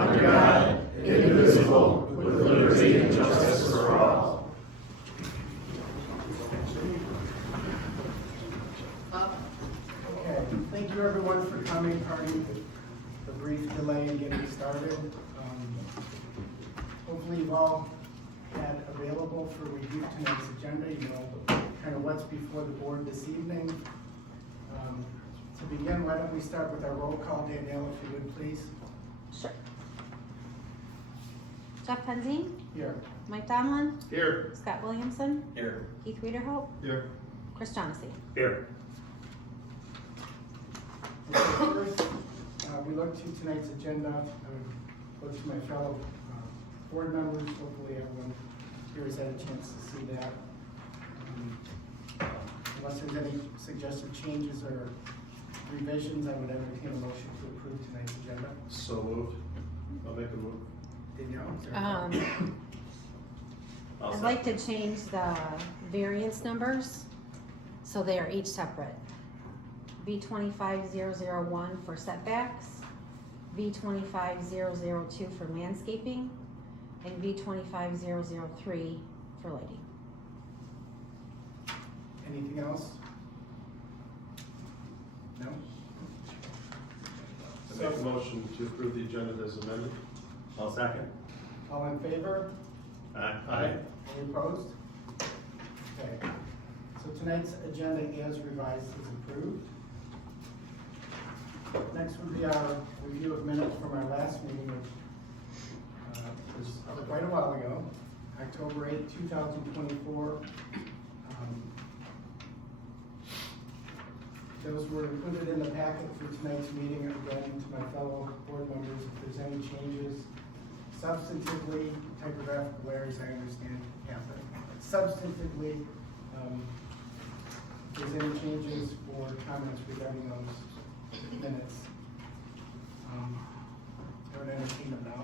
under God, indivisible, with liberty and justice for all. Okay, thank you everyone for coming. Pardon the brief delay in getting started. Hopefully you've all had available for review tonight's agenda, you know, kind of what's before the board this evening. To begin, why don't we start with our roll call, Danielle, if you would please. Sure. Jeff Penzine, Here. Mike Donlin, Here. Scott Williamson, Here. Keith Wiederholt, Here. Chris Johnson. Here. Okay, first, we look to tonight's agenda. I would look to my fellow board members. Hopefully everyone here has had a chance to see that. Unless there's any suggested changes or revisions, I would entertain a motion to approve tonight's agenda. So moved. I'll make a move. Danielle, is there a I'd like to change the variance numbers so they are each separate. V25001 for setbacks, V25002 for landscaping, and V25003 for lighting. anything else? No? I make a motion to approve the agenda as amended. I'll second. All in favor? Aye. Any opposed? Okay, so tonight's agenda as revised is approved. Next would be our review of minutes from our last meeting, which was quite a while ago, October 8, 2024. Those were included in the packet for tonight's meeting. Again, to my fellow board members, if there's any changes, substantively, typographical errors, I understand happen. Substantively, if there's any changes or comments regarding those minutes, I would entertain them now.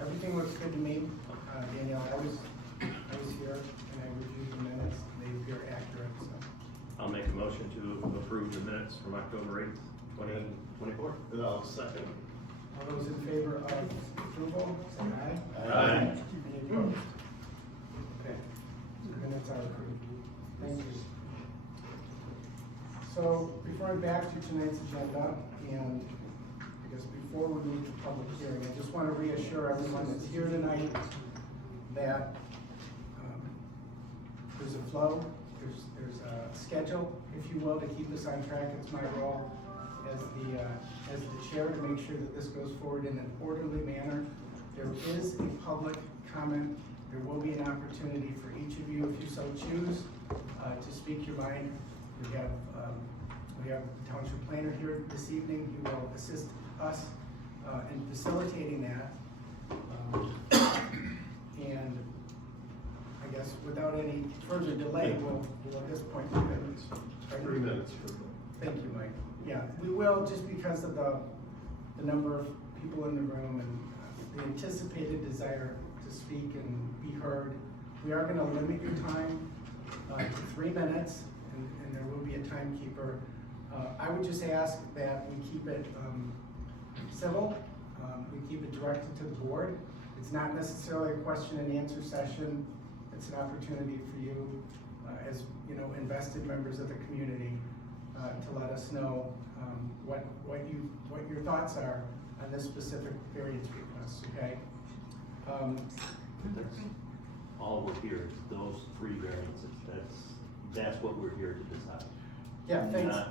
Everything looks good to me. Danielle, I was here and I reviewed the minutes. They appear accurate, so. I'll make a motion to approve the minutes from October 8th, 2024. And I'll second. All those in favor of approval, say aye. Aye. Any opposed? Okay, the minutes are approved. Thank you. So, referring back to tonight's agenda, and I guess before we move to public hearing, I just want to reassure everyone that's here tonight that there's a flow, there's a schedule, if you will, to keep us on track. It's my role as the chair to make sure that this goes forward in an orderly manner. There is a public comment. There will be an opportunity for each of you, if you so choose, to speak your mind. We have the township planner here this evening who will assist us in facilitating that. And I guess without any further delay, we'll at this point 2 minutes. 3 minutes. Thank you, Mike. Yeah, we will, just because of the number of people in the room and the anticipated desire to speak and be heard. We are gonna limit your time to 3 minutes, and there will be a timekeeper. I would just ask that we keep it civil, we keep it directed to the board. It's not necessarily a question and answer session. It's an opportunity for you, as you know, invested members of the community, to let us know what your thoughts are on this specific variance request. Okay. That's all we're here, is those 3 variances. That's what we're here to decide. Yeah. Thanks. Not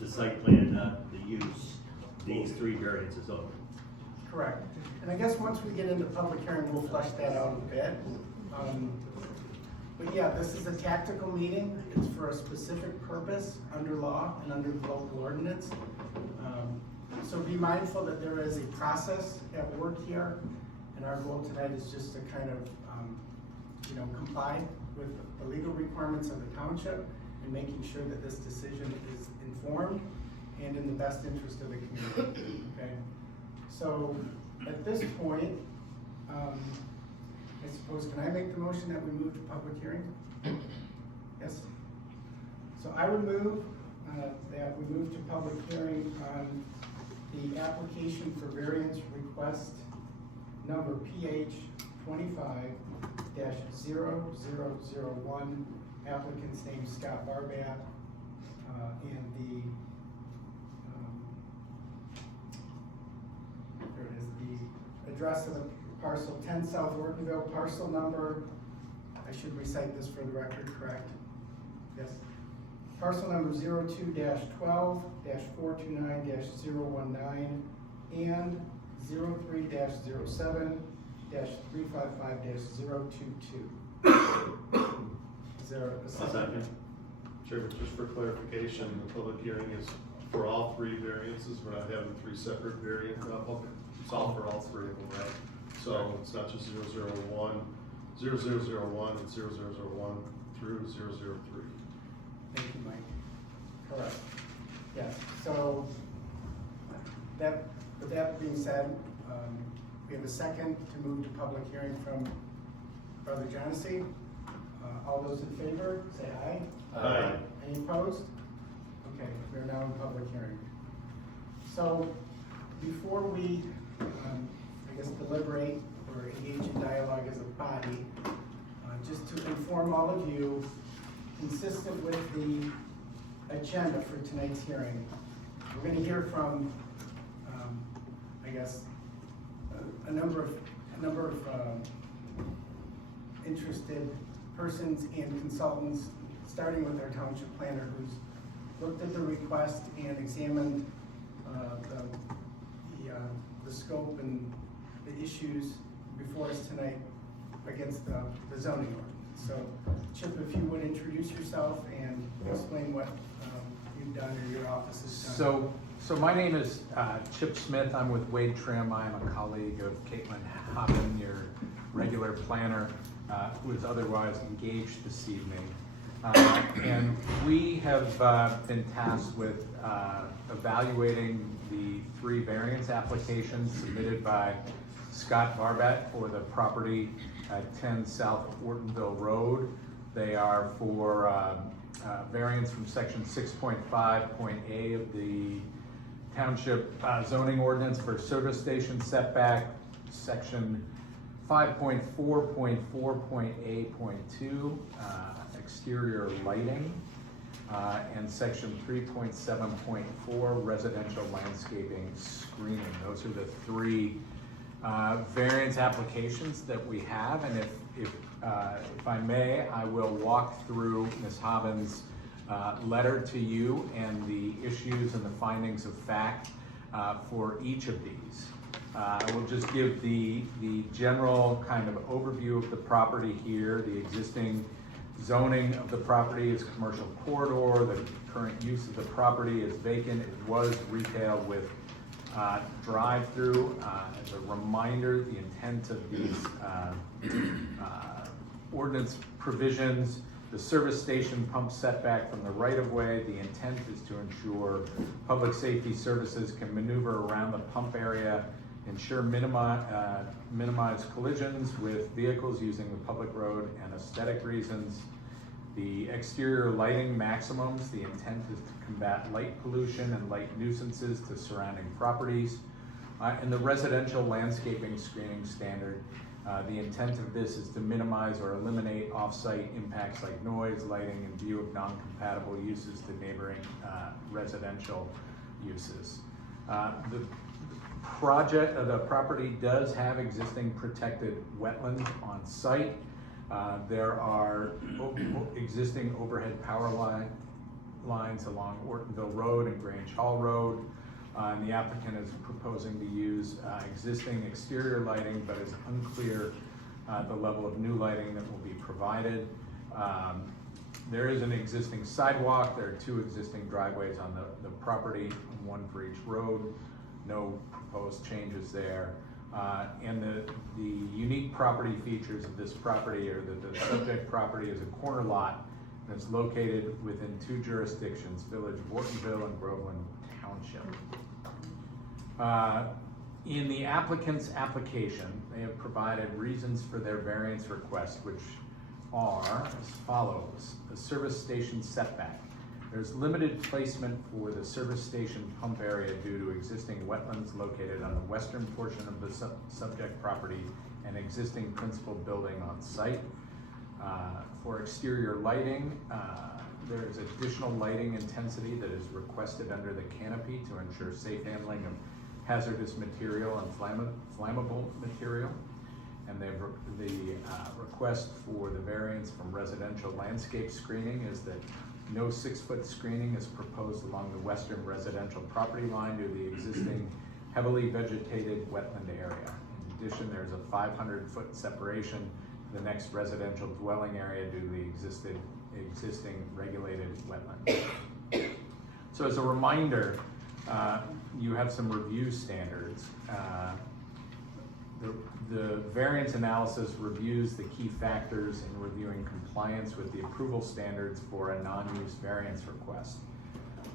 the site plan, not the use, these 3 variances only. Correct. And I guess once we get into public hearing, we'll flesh that out a bit. But yeah, this is a tactical meeting. It's for a specific purpose under law and under the local ordinance. So be mindful that there is a process at work here, and our goal tonight is just to kind of, comply with the legal requirements of the township and making sure that this decision is informed and in the best interest of the community. Okay. So at this point, I suppose, can I make the motion that we move to public hearing? Yes? So I would move that we move to public hearing on the application for variance request number PH 25-0001, applicant's name Scott Barbat, and the, there it is, the address of the parcel 10 South Ortonville, parcel number, I should recite this for the record, correct? Yes. Parcel number 02-12-429-019 and 03-07-355-022. Is there a second? Chairman, just for clarification, the public hearing is for all three variances. We're not having three separate variants. It's all for all three of them, right? So it's not just 001, 0001 and 0001 through 003. Thank you, Mike. Correct. Yes, so that, with that being said, we have a second to move to public hearing from Brother Johnson. All those in favor, say aye. Aye. Any opposed? Okay, we are now in public hearing. So before we, I guess, deliberate or engage in dialogue as a body, just to inform all of you, consistent with the agenda for tonight's hearing, we're going to hear from, I guess, a number of interested persons and consultants, starting with our township planner, who's looked at the request and examined the scope and the issues before us tonight against the zoning ordinance. So, Chip, if you would introduce yourself and explain what you've done or your office has done. So my name is Chip Smith. I'm with Wade Trim. I'm a colleague of Caitlin Hoppen, your regular planner, who is otherwise engaged this evening. And we have been tasked with evaluating the three variance applications submitted by Scott Barbat for the property at 10 South Ortonville Road. They are for variance from section 6.5.A of the Township zoning ordinance for service station setback, section 5.4.4.A.2, exterior lighting, and section 3.7.4, residential landscaping screening. Those are the three variance applications that we have, and if I may, I will walk through Ms. Hoppen's letter to you and the issues and the findings of fact for each of these. I will just give the general kind of overview of the property here. The existing zoning of the property is commercial corridor. The current use of the property is vacant. It was retail with drive-through. As a reminder, the intent of these ordinance provisions, the service station pump setback from the right-of-way, the intent is to ensure public safety services can maneuver around the pump area, ensure minimize collisions with vehicles using the public road and aesthetic reasons. The exterior lighting maximums, the intent is to combat light pollution and light nuisances to surrounding properties. And the residential landscaping screening standard, the intent of this is to minimize or eliminate off-site impacts like noise, lighting, and view of non-compatible uses to neighboring residential uses. The property does have existing protected wetlands on site. There are existing overhead power lines along Ortonville Road and Grange Hall Road. And the applicant is proposing to use existing exterior lighting, but is unclear the level of new lighting that will be provided. There is an existing sidewalk. There are two existing driveways on the property, one for each road. No proposed changes there. And the unique property features of this property are that the subject property is a corner lot and it's located within two jurisdictions, Village of Ortonville and Groveland Township. In the applicant's application, they have provided reasons for their variance request, which are as follows. The service station setback. There's limited placement for the service station pump area due to existing wetlands located on the western portion of the subject property and existing principal building on site. For exterior lighting, there is additional lighting intensity that is requested under the canopy to ensure safe handling of hazardous material and flammable material. And the request for the variance from residential landscape screening is that no 6-foot screening is proposed along the western residential property line due to the existing heavily vegetated wetland area. In addition, there's a 500-foot separation to the next residential dwelling area due to the existing regulated wetland. So as a reminder, you have some review standards. The variance analysis reviews the key factors in reviewing compliance with the approval standards for a non-use variance request.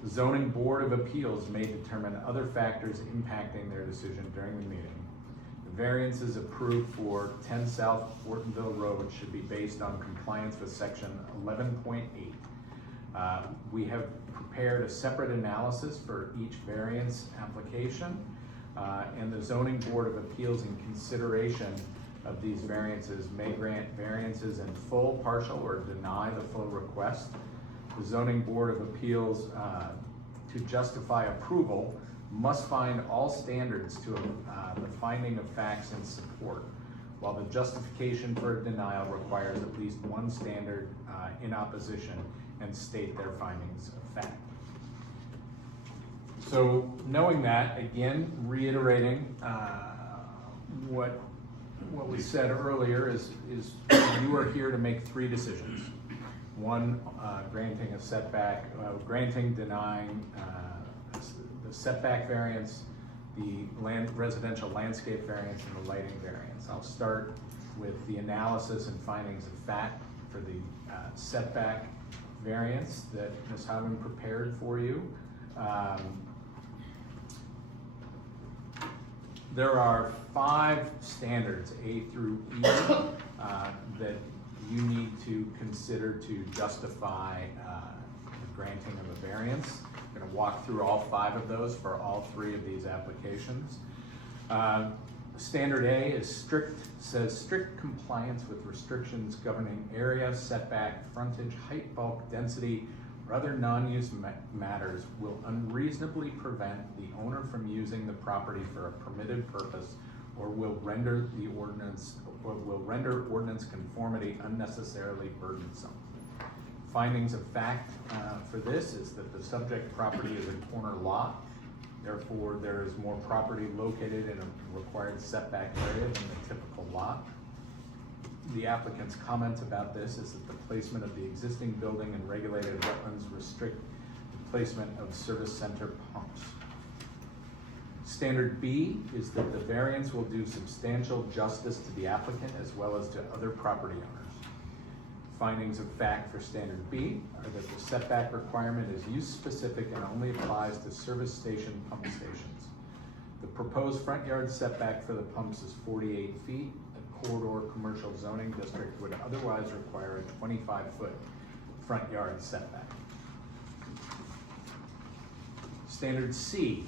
The Zoning Board of Appeals may determine other factors impacting their decision during the meeting. The variances approved for 10 South Ortonville Road should be based on compliance with section 11.8. We have prepared a separate analysis for each variance application. And the Zoning Board of Appeals, in consideration of these variances, may grant variances in full, partial, or deny the full request. The Zoning Board of Appeals, to justify approval, must find all standards to the finding of facts in support, while the justification for a denial requires at least one standard in opposition and state their findings of fact. So knowing that, again, reiterating what we said earlier is you are here to make 3 decisions. One, granting a setback, denying the setback variance, the residential landscape variance, and the lighting variance. I'll start with the analysis and findings of fact for the setback variance that Ms. Haven prepared for you. There are 5 standards, A through E, that you need to consider to justify the granting of a variance. I'm going to walk through all 5 of those for all 3 of these applications. Standard A is strict compliance with restrictions governing area, setback, frontage, height, bulk, density, or other non-use matters will unreasonably prevent the owner from using the property for a permitted purpose or will render ordinance conformity unnecessarily burdensome. Findings of fact for this is that the subject property is a corner lot. Therefore, there is more property located in a required setback area than the typical lot. The applicant's comment about this is that the placement of the existing building and regulated wetlands restrict the placement of service center pumps. Standard B is that the variance will do substantial justice to the applicant as well as to other property owners. Findings of fact for standard B are that the setback requirement is use specific and only applies to service station pump stations. The proposed front yard setback for the pumps is 48 feet. A corridor commercial zoning district would otherwise require a 25-foot front yard setback. Standard C,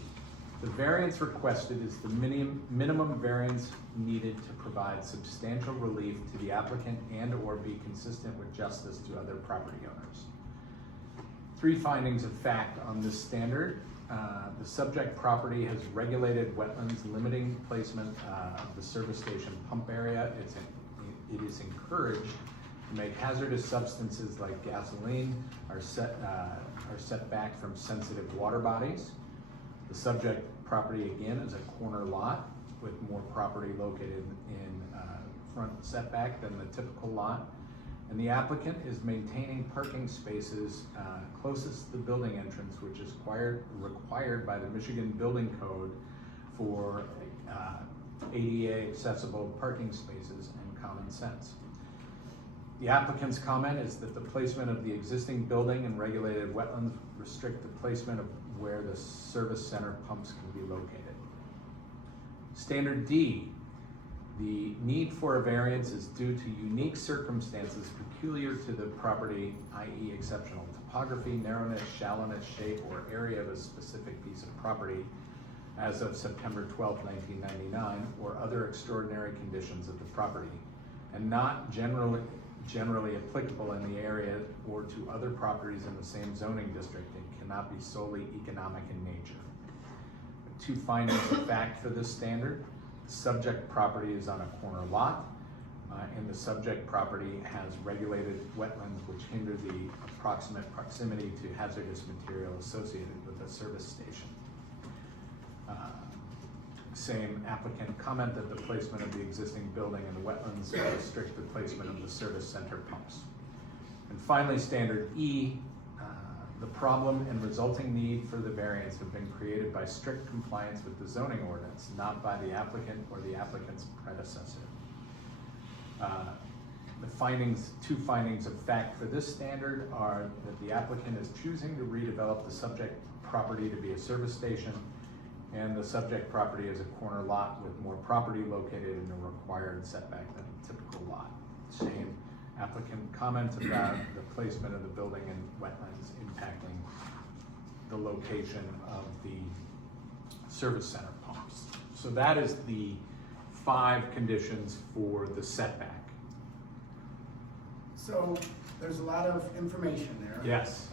the variance requested is the minimum variance needed to provide substantial relief to the applicant and or be consistent with justice to other property owners. 3 findings of fact on this standard. The subject property has regulated wetlands limiting placement of the service station pump area. It is encouraged to make hazardous substances like gasoline are set back from sensitive water bodies. The subject property again is a corner lot with more property located in front setback than the typical lot. And the applicant is maintaining parking spaces closest to the building entrance, which is required by the Michigan Building Code for ADA accessible parking spaces and common sense. The applicant's comment is that the placement of the existing building and regulated wetlands restrict the placement of where the service center pumps can be located. Standard D, The need for a variance is due to unique circumstances peculiar to the property, i.e. exceptional topography, narrowness, shallowness, shape, or area of a specific piece of property as of September 12, 1999, or other extraordinary conditions of the property, and not generally applicable in the area or to other properties in the same zoning district, and cannot be solely economic in nature. 2 findings of fact for this standard. The subject property is on a corner lot, and the subject property has regulated wetlands which hinder the approximate proximity to hazardous material associated with a service station. Same applicant comment that the placement of the existing building in the wetlands will restrict the placement of the service center pumps. And finally, standard E, the problem and resulting need for the variance have been created by strict compliance with the zoning ordinance, not by the applicant or the applicant's predecessor. The 2 findings of fact for this standard are that the applicant is choosing to redevelop the subject property to be a service station, and the subject property is a corner lot with more property located in a required setback than a typical lot. Same applicant comments about the placement of the building in wetlands impacting the location of the service center pumps. So that is the 5 conditions for the setback. So there's a lot of information there. Yes.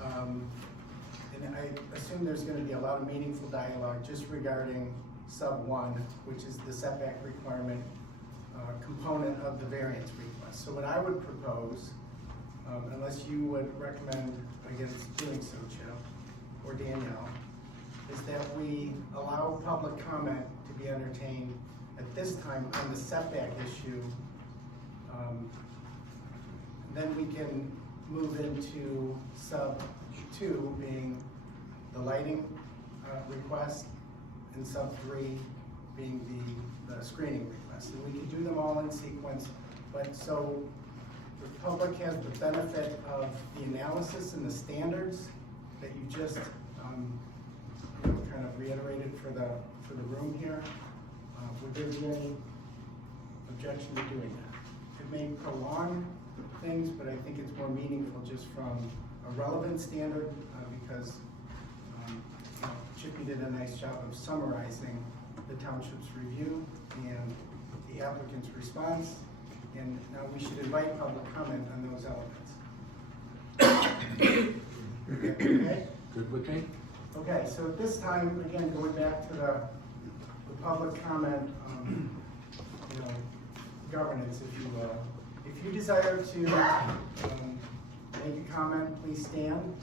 And I assume there's gonna be a lot of meaningful dialogue just regarding sub 1, which is the setback requirement component of the variance request. So what I would propose, unless you would recommend against doing so, Chip, or Danielle, is that we allow public comment to be entertained at this time on the setback issue. Then we can move into sub 2 being the lighting request, and sub 3 being the screening request. And we can do them all in sequence, but so the public has the benefit of the analysis and the standards that you just kind of reiterated for the room here. Would there be any objection to doing that? It may prolong things, but I think it's more meaningful just from a relevant standard because Chippy did a nice job of summarizing the township's review and the applicant's response, and now we should invite public comment on those elements. Okay? Good with me? Okay, so at this time, again, going back to the public comment, governance, if you will. If you desire to make a comment, please stand.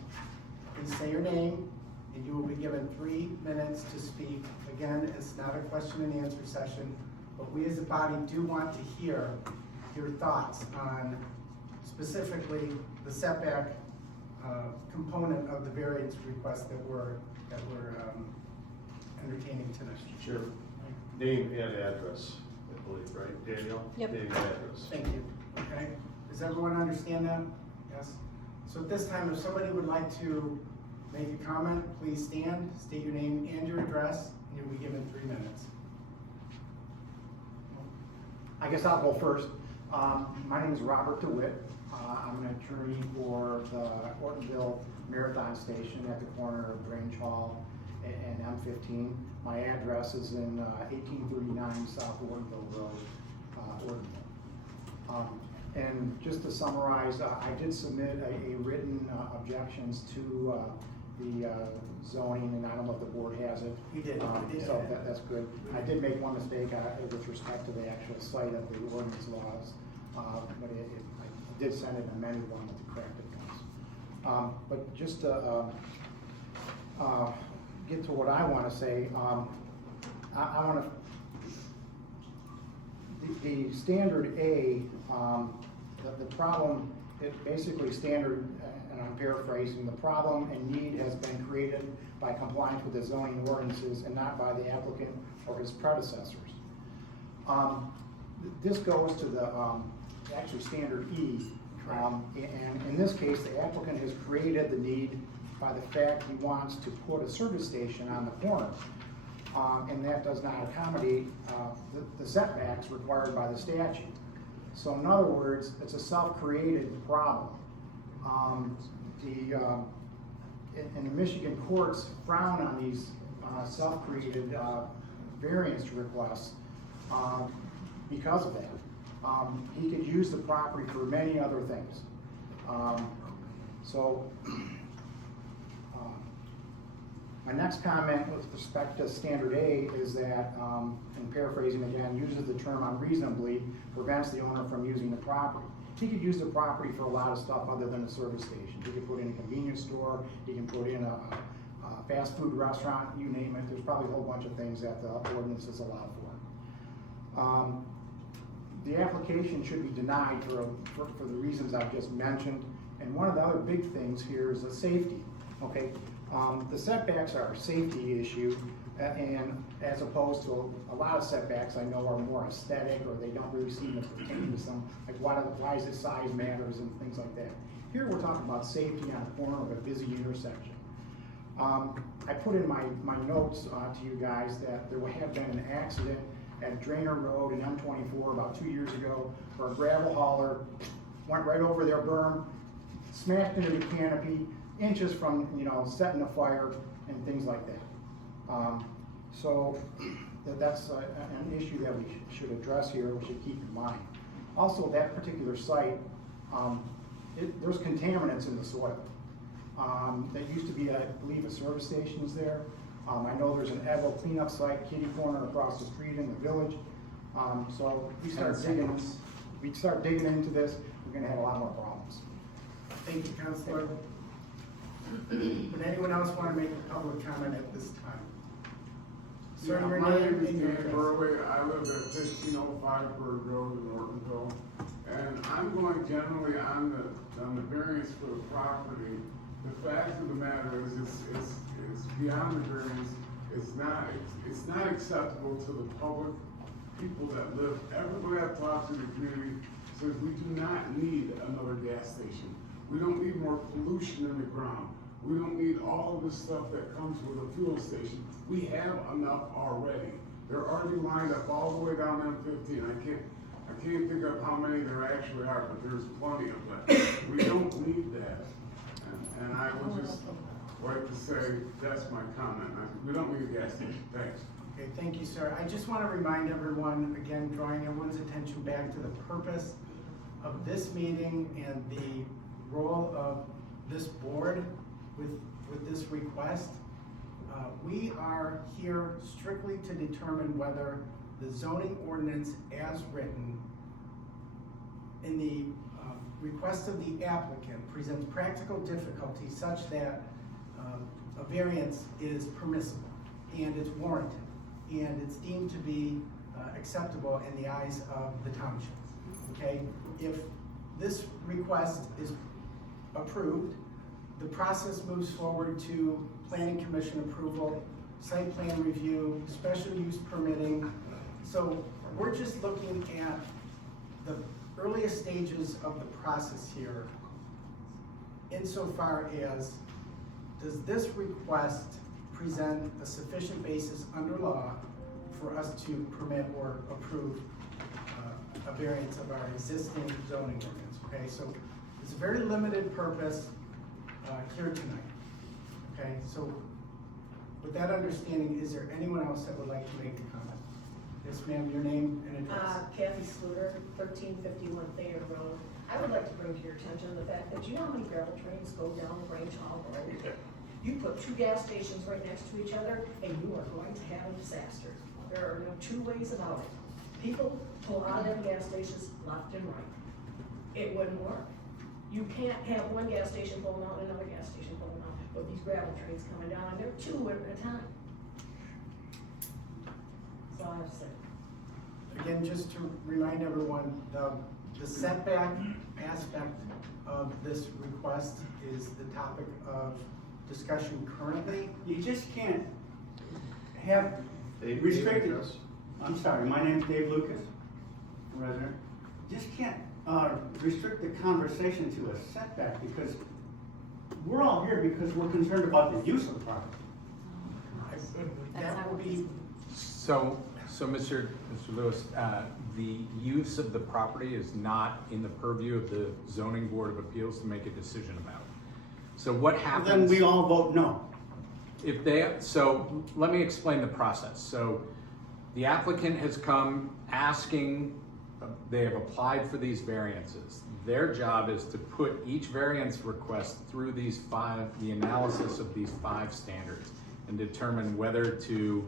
Please say your name, and you will be given 3 minutes to speak. Again, it's not a question and answer session, but we as a body do want to hear your thoughts on specifically the setback component of the variance request that we're entertaining tonight. Sure. Name and address, I believe, right, Danielle? Yep. Name and address. Thank you. Okay, does everyone understand that? Yes? So at this time, if somebody would like to make a comment, please stand, state your name and your address, and you'll be given 3 minutes. I guess I'll go first. My name is Robert DeWitt. I'm an attorney for the Ortonville Marathon Station at the corner of Grange Hall and M15. My address is in 1839 South Ortonville Road, Ortonville. And just to summarize, I did submit a written objections to the zoning, and I don't know if the board has it. We did. So that's good. I did make one mistake with respect to the actual site of the ordinance laws, but I did send an amended one with the corrected ones. But just to get to what I want to say, I want to, the standard A, the problem, it basically standard, and I'm paraphrasing, the problem and need has been created by compliance with the zoning ordinances and not by the applicant or his predecessors. This goes to the actually standard E, and in this case, the applicant has created the need by the fact he wants to put a service station on the corner. and that does not accommodate the setbacks required by the statute. So in other words, it's a self-created problem. And the Michigan courts frown on these self-created variance requests because of that. He could use the property for many other things. My next comment with respect to standard A is that, and paraphrasing again, uses the term unreasonably, prevents the owner from using the property. He could use the property for a lot of stuff other than a service station. He could put in a convenience store, he can put in a fast food restaurant, you name it. There's probably a whole bunch of things that the ordinance is allowed for. The application should be denied for the reasons I've just mentioned. And one of the other big things here is the safety, okay? The setbacks are a safety issue, and as opposed to a lot of setbacks I know are more aesthetic, or they don't really seem to pertain to some, like why is it size matters and things like that. Here we're talking about safety on a corner of a busy intersection. I put in my notes to you guys that there have been an accident at Drainer Road and M24 about 2 years ago, where a gravel hauler went right over their berm, smashed into the canopy, inches from, setting a fire and things like that. So that's an issue that we should address here, we should keep in mind. Also, that particular site, there's contaminants in the soil. There used to be, I believe, a service stations there. I know there's an Evo cleanup site, kitty corner across the street in the village. So we start digging into this, we're gonna have a lot more problems. Thank you, Counselor. Would anyone else want to make a public comment at this time? Sir, Yeah, your my name name is and your Dan address. Burley. I live at 1505 Bird Road in Ortonville. And I'm going generally on the variance for the property. The fact of the matter is, it's beyond the variance. It's not acceptable to the public, people that live. Everybody I've talked to in the community says we do not need another gas station. We don't need more pollution in the ground. We don't need all of the stuff that comes with a fuel station. We have enough already. They're already lined up all the way down M15. I can't think of how many there actually are, but there's plenty of that. We don't need that. And I would just like to say, that's my comment. We don't need a gas station. Thanks. Okay, thank you, sir. I just want to remind everyone, again, drawing everyone's attention back to the purpose of this meeting and the role of this board with this request. We are here strictly to determine whether the zoning ordinance as written in the request of the applicant presents practical difficulties such that a variance is permissible and it's warranted and it's deemed to be acceptable in the eyes of the township. Okay, if this request is approved, the process moves forward to planning commission approval, site plan review, special use permitting. So we're just looking at the earliest stages of the process here insofar as, does this request present a sufficient basis under law for us to permit or approve a variance of our existing zoning ordinance? Okay, so it's a very limited purpose here tonight. Okay, so with that understanding, is there anyone else that would like to make a comment? Yes, ma'am, your name and address. Kathy Sluter, 1351 Thayer Road. I would like to bring to your attention the fact that you know how many gravel trains go down Grange Hall Road? You put two gas stations right next to each other and you are going to have a disaster. There are no two ways about it. People pull out of them gas stations left and right. It wouldn't work. You can't have one gas station pulling out and another gas station pulling out with these gravel trains coming down, and they're two at a time. That's all I have to say. Again, just to remind everyone, the setback aspect of this request is the topic of discussion currently. You just can't have Dave, restricted. address? I'm sorry, my name's Dave Lucas, resident. Just can't restrict the conversation to a setback, because we're all here because we're concerned about the use of the property. That will be So Mr. Lewis, the use of the property is not in the purview of the zoning board of appeals to make a decision about. So what happens? Then we all vote no. If they, so let me explain the process. So the applicant has come asking, they have applied for these variances. Their job is to put each variance request through these the analysis of these 5 standards and determine whether to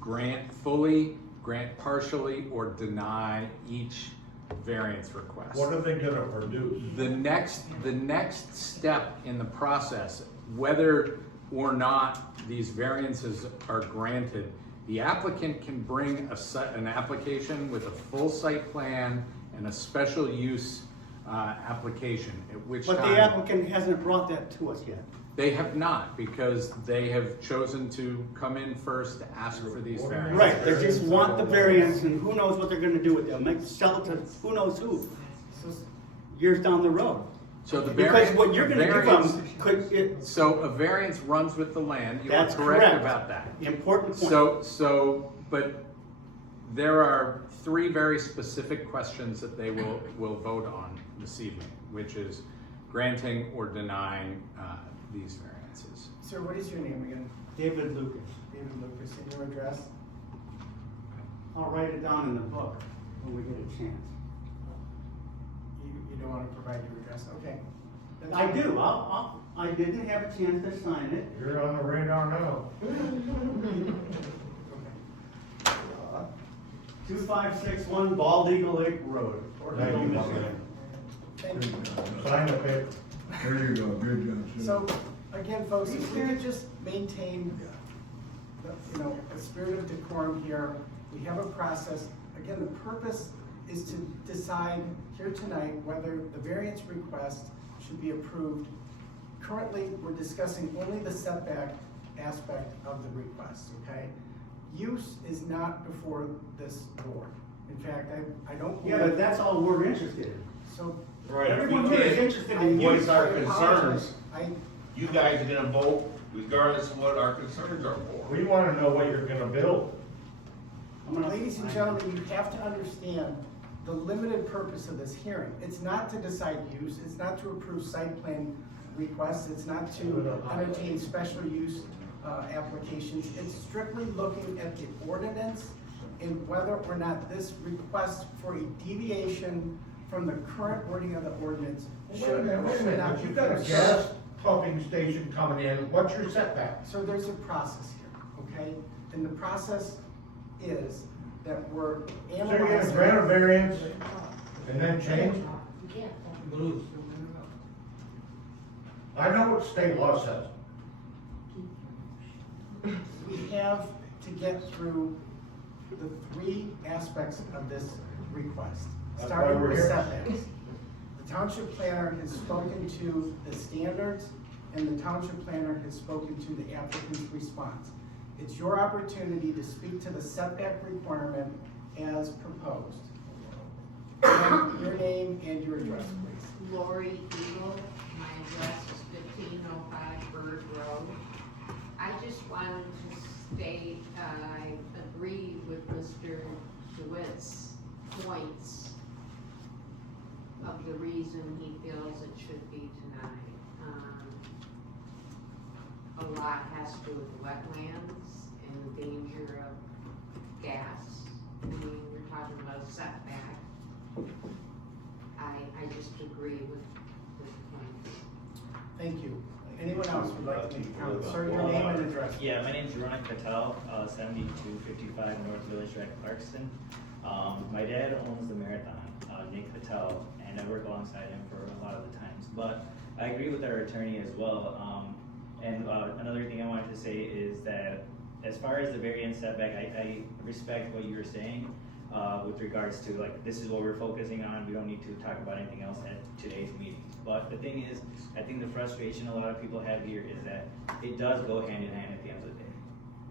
grant fully, grant partially, or deny each variance request. What are they gonna produce? The next step in the process, whether or not these variances are granted, the applicant can bring an application with a full site plan and a special use application, at which But time. the applicant hasn't brought that to us yet. They have not, because they have chosen to come in first to ask for these variances. Right, they just want the variance, and who knows what they're gonna do with them, sell it to who knows who, years down the road. So the Because variance. what you're gonna give them So a variance runs with the land, you are that's correct correct. about that. Important point. But there are 3 very specific questions that they will vote on this evening, which is granting or denying these variances. Sir, what is your name again? David Lucas, David Lucas, and your address? I'll write it down in the book when we get a chance. You don't want to provide your address, okay. I do, I didn't have a chance to sign it. You're on the radar now. 2561 Bald Eagle Lake Road. Thank you, Michigan. Michigan. Thank you. Sign the paper. There you go, good job. So, again, folks, if we could just maintain, a spirit of decorum here, we have a process. Again, the purpose is to decide here tonight whether the variance request should be approved. Currently, we're discussing only the setback aspect of the request, okay? Use is not before this board. In fact, I don't. Yeah, but that's all we're interested in. So. Right, if Everyone we here is can't interested in voice use. our I apologize. concerns, you guys are gonna vote regardless of what our concerns are for. We wanna know what you're gonna build. Ladies and gentlemen, you have to understand the limited purpose of this hearing. It's not to decide use, it's not to approve site plan requests, it's not to entertain special use applications. It's strictly looking at the ordinance and whether or not this request for a deviation from the current wording of the ordinance should or should not be. You've got a gas pumping station coming in, what's your setback? So there's a process here, okay? And the process is that we're So you're gonna analyzing. grant a variance and then change? I know what state law says. We have to get through the 3 aspects of this request, That's why starting we're with here. setbacks. The township planner has spoken to the standards, and the township planner has spoken to the applicant's response. It's your opportunity to speak to the setback requirement as proposed. And your name and your address, please. Lori Eagle, my address is 1505 Bird Road. I just wanted to state, I agree with Mr. DeWitt's points of the reason he feels it should be denied. A lot has to do with wetlands and the danger of gas. I mean, we're talking about setback. I just agree with the point. Thank you. Anyone else would like to make a comment? Sir, your name and address. Yeah, my name's Ronak Patel, 7255 North Village Drive, Clarkston. My dad owns the Marathon, Nick Patel, and I work alongside him for a lot of the times. But I agree with our attorney as well. Another thing I wanted to say is that as far as the variance setback, I respect what you were saying with regards to like, this is what we're focusing on. We don't need to talk about anything else at today's meeting. But the thing is, I think the frustration a lot of people have here is that it does go hand in hand at the end of the day.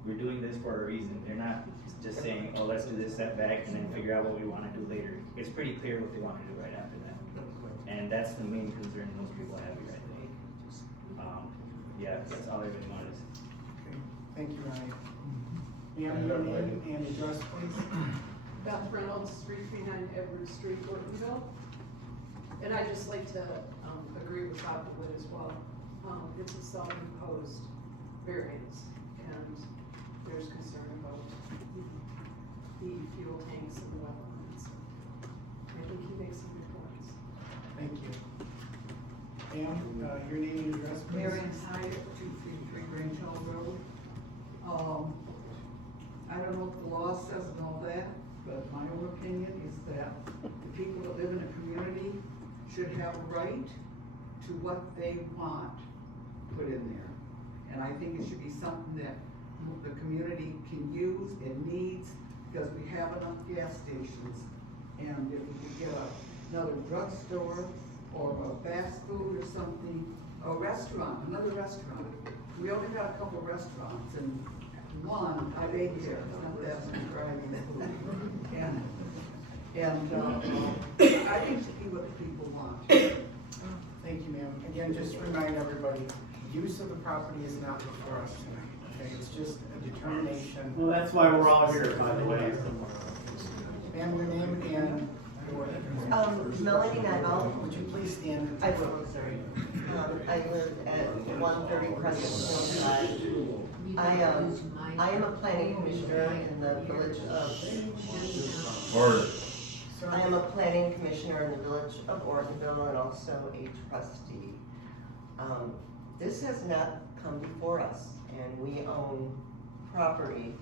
We're doing this for a reason. They're not just saying, oh, let's do this setback and then figure out what we want to do later. It's pretty clear what they want to do right after that. And that's the main concern most people have here, I think. Yeah, that's all I really wanted to say. Okay, thank you, Ryan. Ma'am, your name and address, please. Beth Reynolds, 339 Everett Street, Ortonville. And I'd just like to agree with Bob DeWitt as well. It's a self-imposed variance, and there's concern about the fuel tanks and the wetlands. I think he makes some good points. Thank you. Ma'am, your name and address, please. Marion Hyatt, 233 Grange Hill Road. I don't know what the law says and all that, but my own opinion is that the people that live in a community should have a right to what they want put in there. And I think it should be something that the community can use and needs, because we have enough gas stations. And if we could get another drugstore or a fast food or something, another restaurant. We only got a couple of restaurants, and one, I ate there, it's not that driving food. And I think it should be what the people want. Thank you, ma'am. Again, just remind everybody, use of the property is not before us tonight, okay? It's just a determination. Well, that's why we're all here, by the way. Ma'am, your name and your address. Melanie Nagel. Would you please stand? I will, sorry. I live at 130 Crescent Hill Drive. I am a planning commissioner in the village of... I am a planning commissioner in the village of Ortonville and also a trustee. This has not come before us, and we own property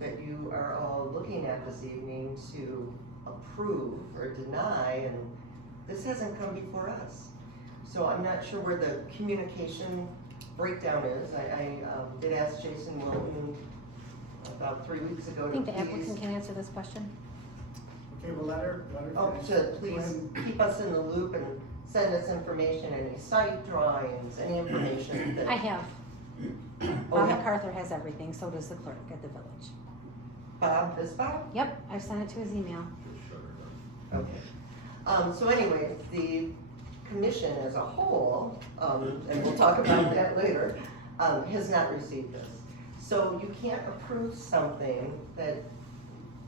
that you are all looking at this evening to approve or deny, and this hasn't come before us. So I'm not sure where the communication breakdown is. I did ask Jason Wilton about 3 weeks ago I think the applicant can answer this question. Okay, well, let her to please keep us in the loop and send us information, any site drawings, any information that... I have. Bob MacArthur has everything, so does the clerk at the village. Bob, is Bob? Yep, I sent it to his email. Okay. So anyway, the commission as a whole, and we'll talk about that later, has not received this. So you can't approve something that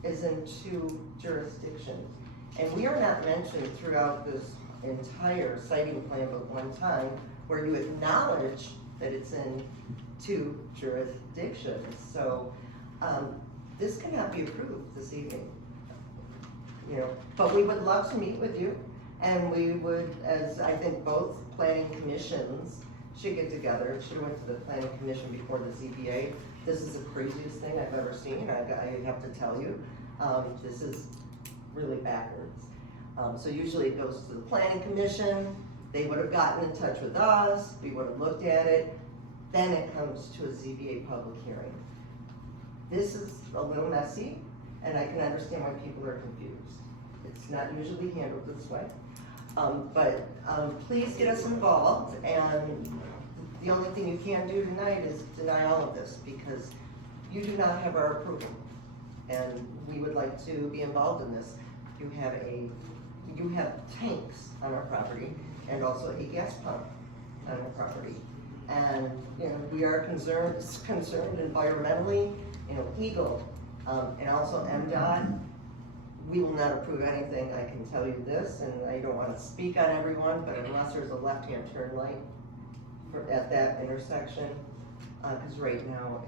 is in two jurisdictions. And we are not mentioned throughout this entire siting plan but one time where you acknowledge that it's in two jurisdictions. So this cannot be approved this evening. You know, but we would love to meet with you, and we would, as I think both planning commissions should get together. It should have went to the planning commission before the ZBA. This is the craziest thing I've ever seen, I have to tell you. This is really backwards. So usually it goes to the planning commission, they would have gotten in touch with us, we would have looked at it, then it comes to a ZBA public hearing. This is a little messy, and I can understand why people are confused. It's not usually handled this way. But please get us involved, and the only thing you can do tonight is deny all of this, because you do not have our approval, and we would like to be involved in this. You have tanks on our property, and also a gas pump on our property. And you know, we are concerned environmentally, you know, Eagle, and also MDOT. We will not approve anything, I can tell you this, and I don't want to speak on everyone, but unless there's a left-hand turn light at that intersection, because right now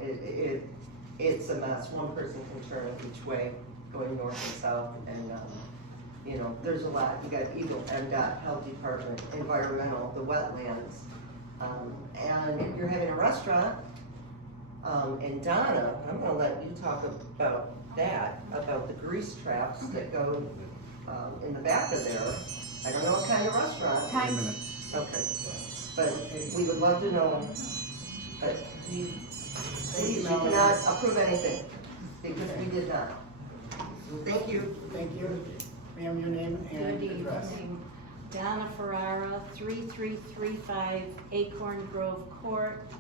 it's a mess. One person can turn each way, going north and south, and you know, there's a lot. You got Eagle, MDOT, Health Department, Environmental, the wetlands, and if you're having a restaurant, and Donna, I'm going to let you talk about that, about the grease traps that go in the back of there. I don't know what kind of restaurant. Time. Okay, but we would love to know, but you cannot approve anything, because we did not. So thank you. Thank you. Ma'am, your name and Good address. evening. Donna Ferrara, 3335 Acorn Grove Court.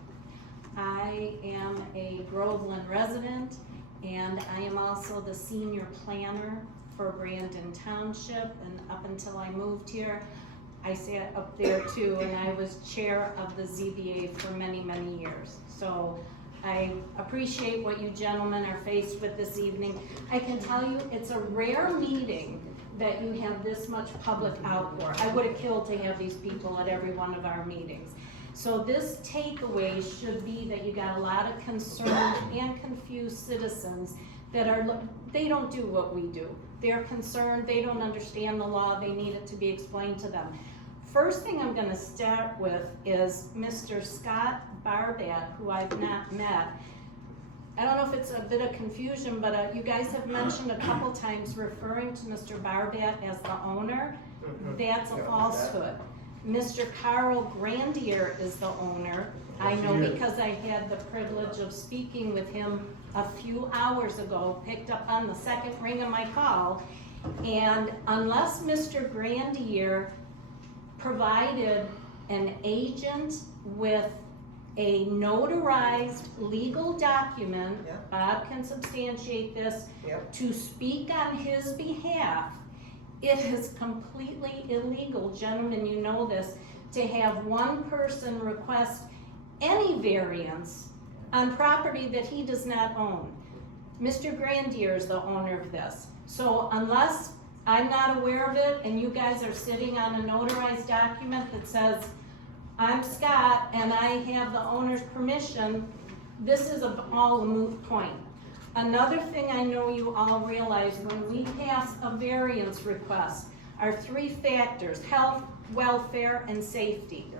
I am a Groveland resident, and I am also the senior planner for Brandon Township, and up until I moved here, I sat up there too, and I was chair of the ZBA for many, many years. So I appreciate what you gentlemen are faced with this evening. I can tell you, it's a rare meeting that you have this much public outpour. I would have killed to have these people at every one of our meetings. So this takeaway should be that you got a lot of concerned and confused citizens that they don't do what we do. They're concerned, they don't understand the law, they need it to be explained to them. First thing I'm gonna start with is Mr. Scott Barbat, who I've not met. I don't know if it's a bit of confusion, but you guys have mentioned a couple times referring to Mr. Barbat as the owner. That's a falsehood. Mr. Carl Grandier is the owner. I know because I had the privilege of speaking with him a few hours ago, picked up on the second ring of my call. And unless Mr. Grandier provided an agent with a notarized legal document, Bob can substantiate this, to speak on his behalf, it is completely illegal, gentlemen, you know this, to have one person request any variance on property that he does not own. Mr. Grandier is the owner of this. So unless I'm not aware of it and you guys are sitting on a notarized document that says, I'm Scott and I have the owner's permission, this is all a moot point. Another thing I know you all realize, when we pass a variance request, are three factors: health, welfare, and safety.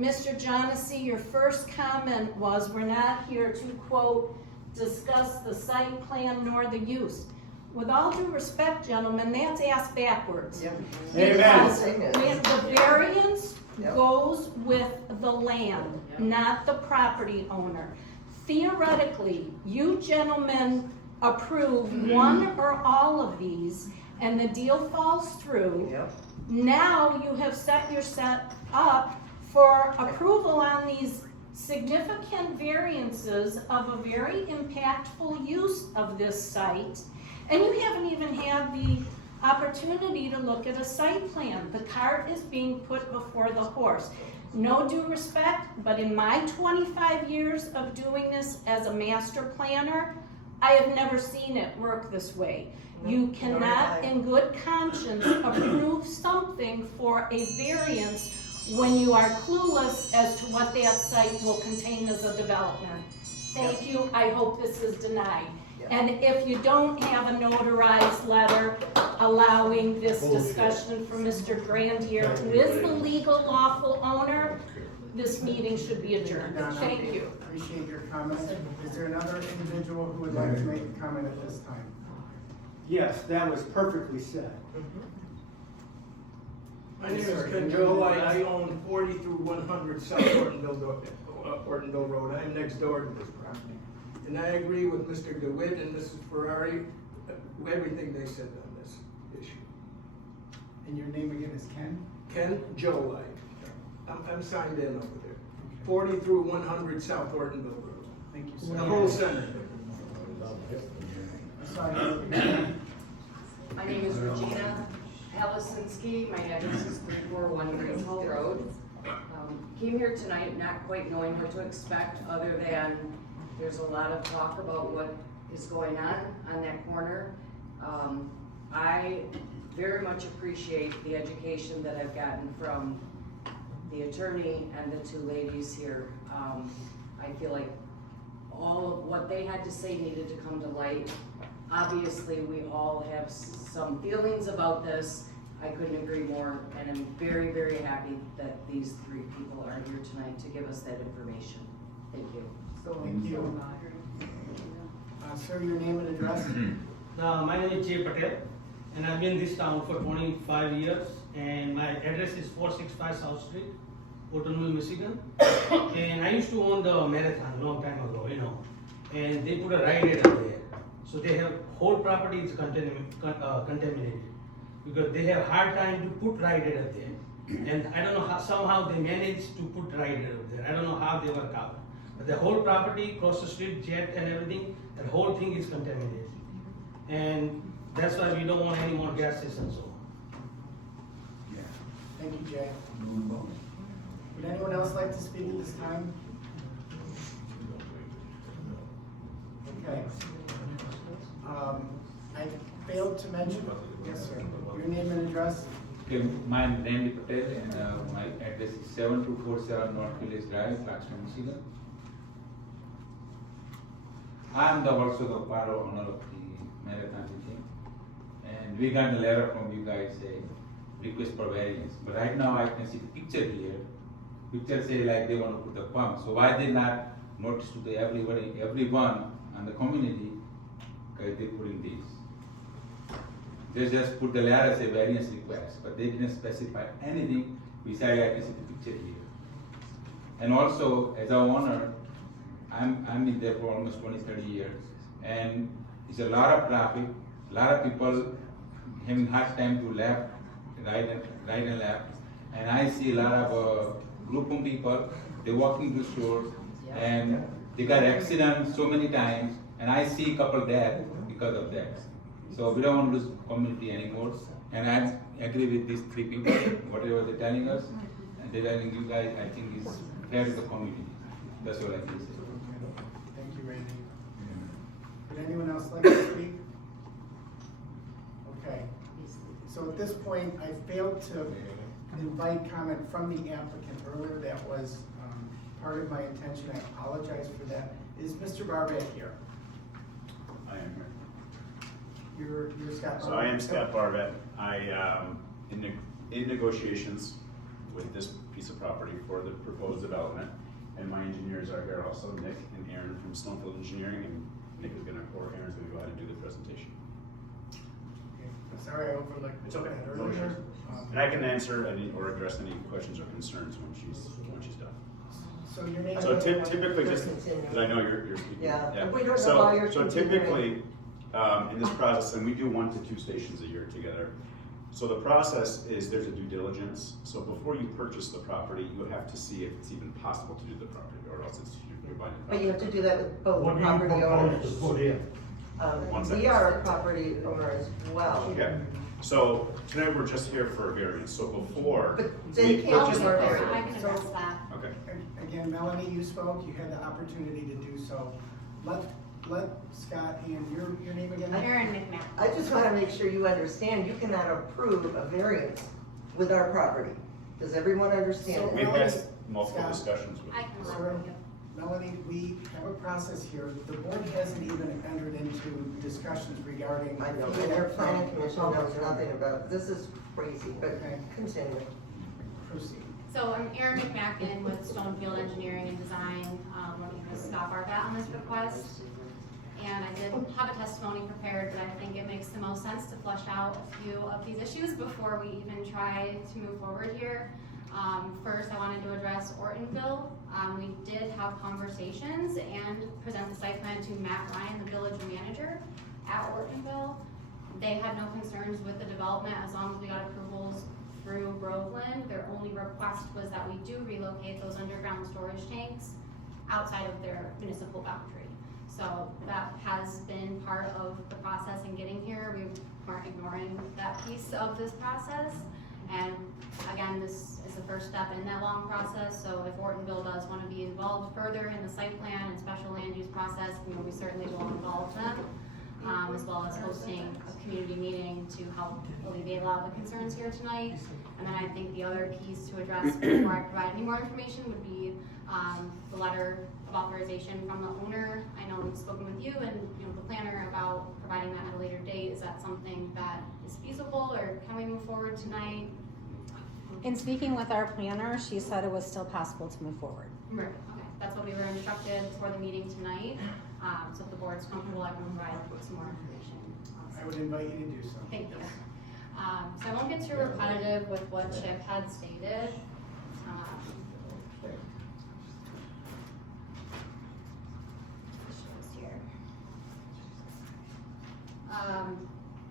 Mr. Johnessy, your first comment was, we're not here to, quote, discuss the site plan nor the use. With all due respect, gentlemen, that's ass backwards. Because the variance goes with the land, not the property owner. Theoretically, you gentlemen approve one or all of these and the deal falls through. Now you have set yourself up for approval on these significant variances of a very impactful use of this site, and you haven't even had the opportunity to look at a site plan. The cart is being put before the horse. No due respect, but in my 25 years of doing this as a master planner, I have never seen it work this way. You cannot, in good conscience, approve something for a variance when you are clueless as to what that site will contain as a development. Thank you, I hope this is denied. And if you don't have a notarized letter allowing this discussion from Mr. Grandier, who is the legal lawful owner, this meeting should be adjourned. Thank you. Appreciate your comments. Is there another individual who would like to make a comment at this time? Yes, that was perfectly said. My name is Ken Joe. I own 40 through 100 South Ortonville Road. I'm next door to this property. And I agree with Mr. DeWitt and Mrs. Ferrari, everything they said on this issue. And your name again is Ken? Ken Joe. I'm signed in over there. 40 through 100 South Ortonville Road. Thank you, sir. The whole center. My name is Regina Halisinski. My address is 341 Greenhill Road. Came here tonight not quite knowing what to expect, other than there's a lot of talk about what is going on that corner. I very much appreciate the education that I've gotten from the attorney and the two ladies here. I feel like all of what they had to say needed to come to light. Obviously, we all have some feelings about this. I couldn't agree more, and I'm very, very happy that these three people are here tonight to give us that information. Thank you. Thank you. Sir, your name and address? My name is Jay Patel, and I've been in this town for 25 years, and my address is 465 South Street, Ortonville, Michigan. And I used to own the Marathon a long time ago, and they put a ride area there. So they have, whole property is contaminated, because they have hard time to put ride area there. And I don't know how, somehow they managed to put ride area there. I don't know how they work out. But the whole property, across the street, jet and everything, the whole thing is contaminated. And that's why we don't want any more gas stations. Thank you, Jay. Would anyone else like to speak at this time? Okay. I failed to mention, yes, sir, your name and address? Okay, my name is Randy Patel and my address is 7247 North Village Drive, Clarkston, Michigan. I am also the part owner of the marathon meeting, and we got a letter from you guys saying request for variance. But right now I can see the picture here. Picture say like they want to put the pump. So why they not notice to the everyone and the community they putting this? They just put the letter say variance request, but they didn't specify anything besides I can see the picture here. And also as a owner, I'm in there for almost 20-30 years, and it's a lot of traffic, a lot of people having hard time to left, right and left, and I see a lot of group of people, they walking to stores, and they got accidents so many times, and I see a couple dead because of that. So we don't want to lose community anymore, and I agree with these three people, whatever they're telling us, and they're telling you guys, I think is fair to the community. That's what I can say. Thank you, Randy. Would anyone else like to speak? Okay. So at this point, I failed to invite comment from the applicant earlier. That was part of my intention. I apologize for that. Is Mr. Barbat here? I am here. You're Scott Barbat? So I am Scott Barbat. I in negotiations with this piece of property for the proposed development, and my engineers are here also, Nick and Aaron from Stonefield Engineering, and Nick is gonna, or Aaron's gonna go ahead and do the presentation. Okay. Sorry, I overlooked It's okay. that No earlier. issues. And I can answer any or address any questions or concerns when she's done. So your name? So typically, just because I know you're speaking. Yeah, and we don't know why you're So continuing. typically, in this process, and we do 1 to 2 stations a year together. So the process is there's a due diligence. So before you purchase the property, you have to see if it's even possible to do the property, or else it's you're buying the But property. you have to do that with both What do you property propose to owners. put in? One second. We are a property owner as well. Okay. So tonight we're just here for a variance. So before But they we can't purchase do the our property. variance. I can address that. Okay. Again, Melanie, you spoke, you had the opportunity to do so. Let Scott and your name again? Aaron McMahon. I just want to make sure you understand, you cannot approve a variance with our property. Does everyone understand? We've had multiple Scott, discussions with. I can Sir, work with you. Melanie, we have a process here. The board hasn't even entered into discussions regarding. I know, and our planning commission knows nothing about, this is crazy, but Okay. continue. Proceed. So I'm Erin McMacken with Stonefield Engineering and Design, working with Scott Barbat on this request. And I did have a testimony prepared, but I think it makes the most sense to flush out a few of these issues before we even try to move forward here. First, I wanted to address Ortonville. We did have conversations and present the site plan to Matt Ryan, the village manager at Ortonville. They had no concerns with the development as long as we got approvals through Groveland. Their only request was that we do relocate those underground storage tanks outside of their municipal boundary. So that has been part of the process in getting here. We weren't ignoring that piece of this process. And again, this is the first step in that long process. So if Ortonville does want to be involved further in the site plan and special land use process, we certainly will involve them, as well as hosting a community meeting to help alleviate a lot of the concerns here tonight. And then I think the other piece to address before I provide any more information would be the letter of authorization from the owner. I know we've spoken with you and the planner about providing that at a later date. Is that something that is feasible, or can we move forward tonight? In speaking with our planner, she said it was still possible to move forward. Right, okay, that's what we were instructed for the meeting tonight. So if the board's comfortable, I can provide some more information. I would invite you to do so. Thank you. So I won't get too repetitive with what Chip had stated.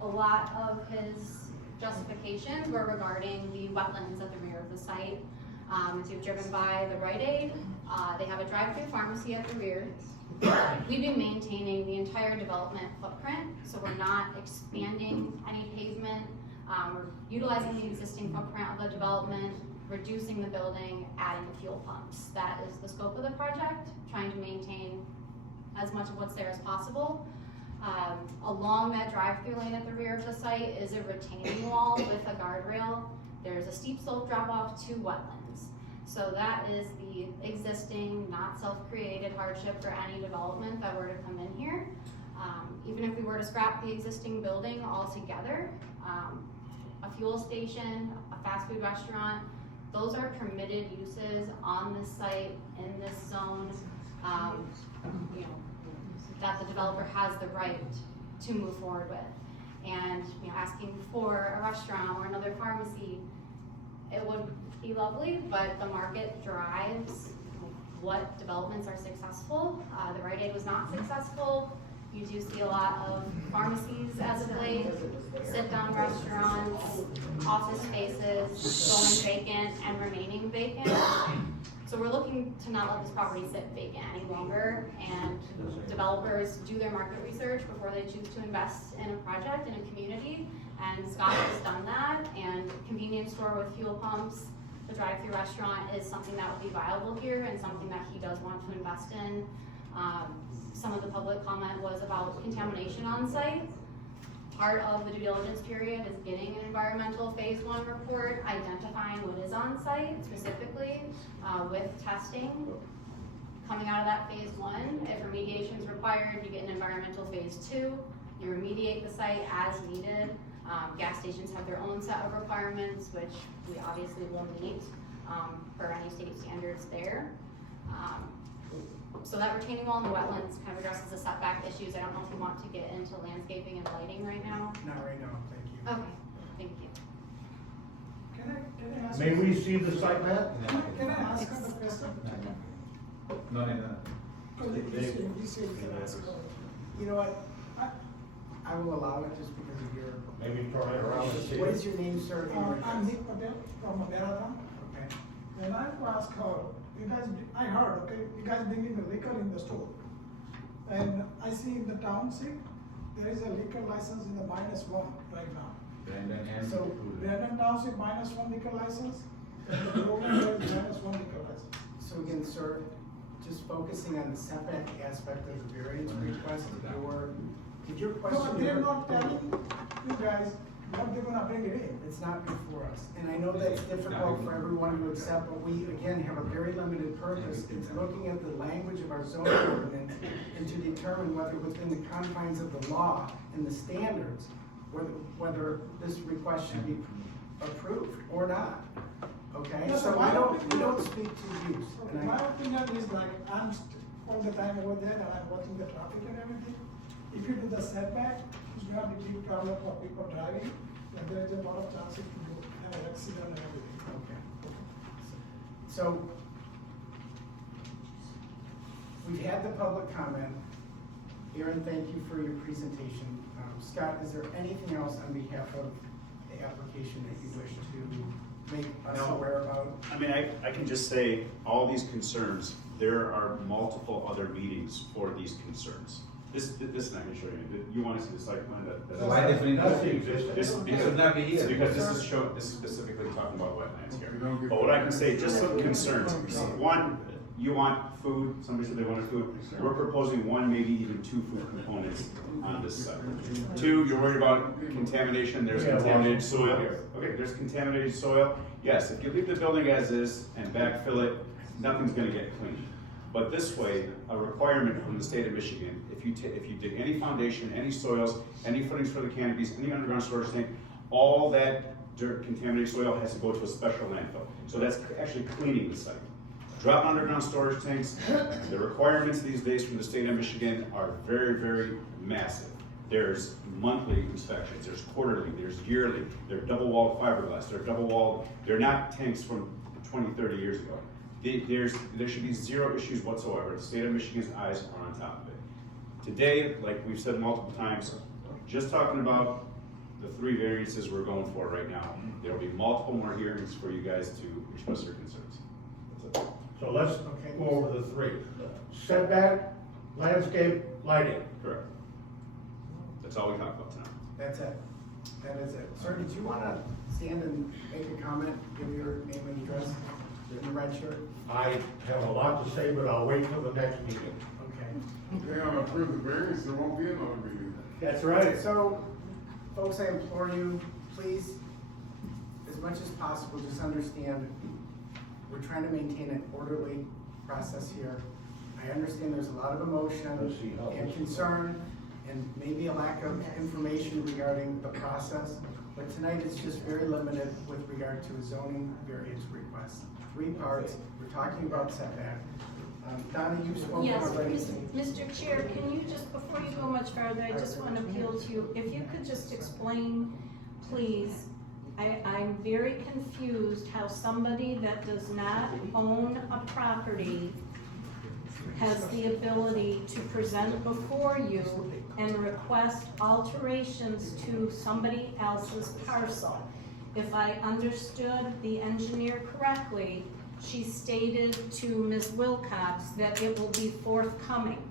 A lot of his justifications were regarding the wetlands at the rear of the site. As you've driven by the Rite Aid, they have a drive-through pharmacy at the rear. We've been maintaining the entire development footprint, so we're not expanding any pavement. We're utilizing the existing footprint of the development, reducing the building, adding the fuel pumps. That is the scope of the project, trying to maintain as much of what's there as possible. Along that drive-through lane at the rear of the site is a retaining wall with a guardrail. There's a steep slope drop-off to wetlands. So that is the existing, not self-created hardship for any development that were to come in here. Even if we were to scrap the existing building altogether, a fuel station, a fast food restaurant, those are permitted uses on this site, in this zone, you know, that the developer has the right to move forward with. And, you know, asking for a restaurant or another pharmacy, it would be lovely, but the market drives what developments are successful. The Rite Aid was not successful. You do see a lot of pharmacies as of late, sit-down restaurants, office spaces going vacant and remaining vacant. So we're looking to not let this property sit vacant any longer, and developers do their market research before they choose to invest in a project, in a community. And Scott has done that, and convenience store with fuel pumps, the drive-through restaurant is something that would be viable here and something that he does want to invest in. Some of the public comment was about contamination on site. Part of the due diligence period is getting an environmental phase 1 report, identifying what is on site specifically with testing. Coming out of that phase 1, if remediation is required, you get an environmental phase 2. You remediate the site as needed. Gas stations have their own set of requirements, which we obviously will meet for any state standards there. So that retaining wall in the wetlands kind of addresses the setback issues. I don't know if you want to get into landscaping and lighting right now. Not right now, thank you. Okay, thank you. Can I ask? May we see the site map? Can I ask her the question? No. You know what, I will allow it just because of your. Maybe turn it around and see. What is your name, sir? I'm Nick Patel from Marathon. Okay. And I want to ask her, you guys, I heard, okay, you guys bringing the liquor in the store. And I see in the township, there is a liquor license in the -1 right now. So Brandon Township -1 liquor license, and the Groveland there is -1 liquor license. So again, sir, just focusing on the setback aspect of the variance request, did your question? No, they're not telling you guys what they're gonna bring it in. It's not before us, and I know that's difficult for everyone to accept, but we, again, have a very limited purpose. It's looking at the language of our zoning ordinance and to determine whether within the confines of the law and the standards, whether this request should be approved or not. Okay, Yes, so my we don't speak to use. Okay, my opinion is like, I'm all the time over there and I'm watching the traffic and everything. If you do the setback, it's gonna be big problem for people driving, and there is a lot of chances to have an accident and everything. Okay. So, we've had the public comment. Aaron, thank you for your presentation. Scott, is there anything else on behalf of the application that you wish to make us aware about? I mean, I can just say, all these concerns, there are multiple other meetings for these concerns. This is not gonna show you, you wanna see the site plan that. Why different? That's the existing. This, It should not be here. because this is specifically talking about wetlands here. But what I can say, just some concerns, one, you want food, somebody said they wanted food. We're proposing 1, maybe even 2 food components on this site. 2, you're worried about contamination, there's contaminated soil. Okay, there's contaminated soil. Yes, if you leave the building as is and backfill it, nothing's gonna get cleaned. But this way, a requirement from the state of Michigan, if you dig any foundation, any soils, any footings for the canopies, any underground storage tank, all that dirt, contaminated soil has to go to a special landfill. So that's actually cleaning the site. Drop underground storage tanks, the requirements these days from the state of Michigan are very, very massive. There's monthly inspections, there's quarterly, there's yearly, they're double-walled fiberglass, they're not tanks from 20, 30 years ago. There should be 0 issues whatsoever. The state of Michigan's eyes are on top of it. Today, like we've said multiple times, just talking about the 3 variances we're going for right now, there'll be multiple more hearings for you guys to express your concerns. That's it. So let's go over the 3. Setback, landscape, lighting. Correct. That's all we talked about tonight. That's it. That is it. Sir, did you wanna stand and make a comment, give your name and address in the red shirt? I have a lot to say, but I'll wait till the next meeting. Okay. If they don't approve the variance, there won't be another meeting. That's right. So, folks, I implore you, please, as much as possible, just understand, we're trying to maintain an orderly process here. I understand there's a lot of emotion and concern, and maybe a lack of information regarding the process, but tonight it's just very limited with regard to a zoning variance request. 3 parts, we're talking about setback. Donna, you've spoken Yes, already. Mr. Chair, can you just, before you go much further, I just want to appeal to you, if you could just explain, please, I'm very confused how somebody that does not own a property has the ability to present before you and request alterations to somebody else's parcel. If I understood the engineer correctly, she stated to Ms. Wilcox that it will be forthcoming.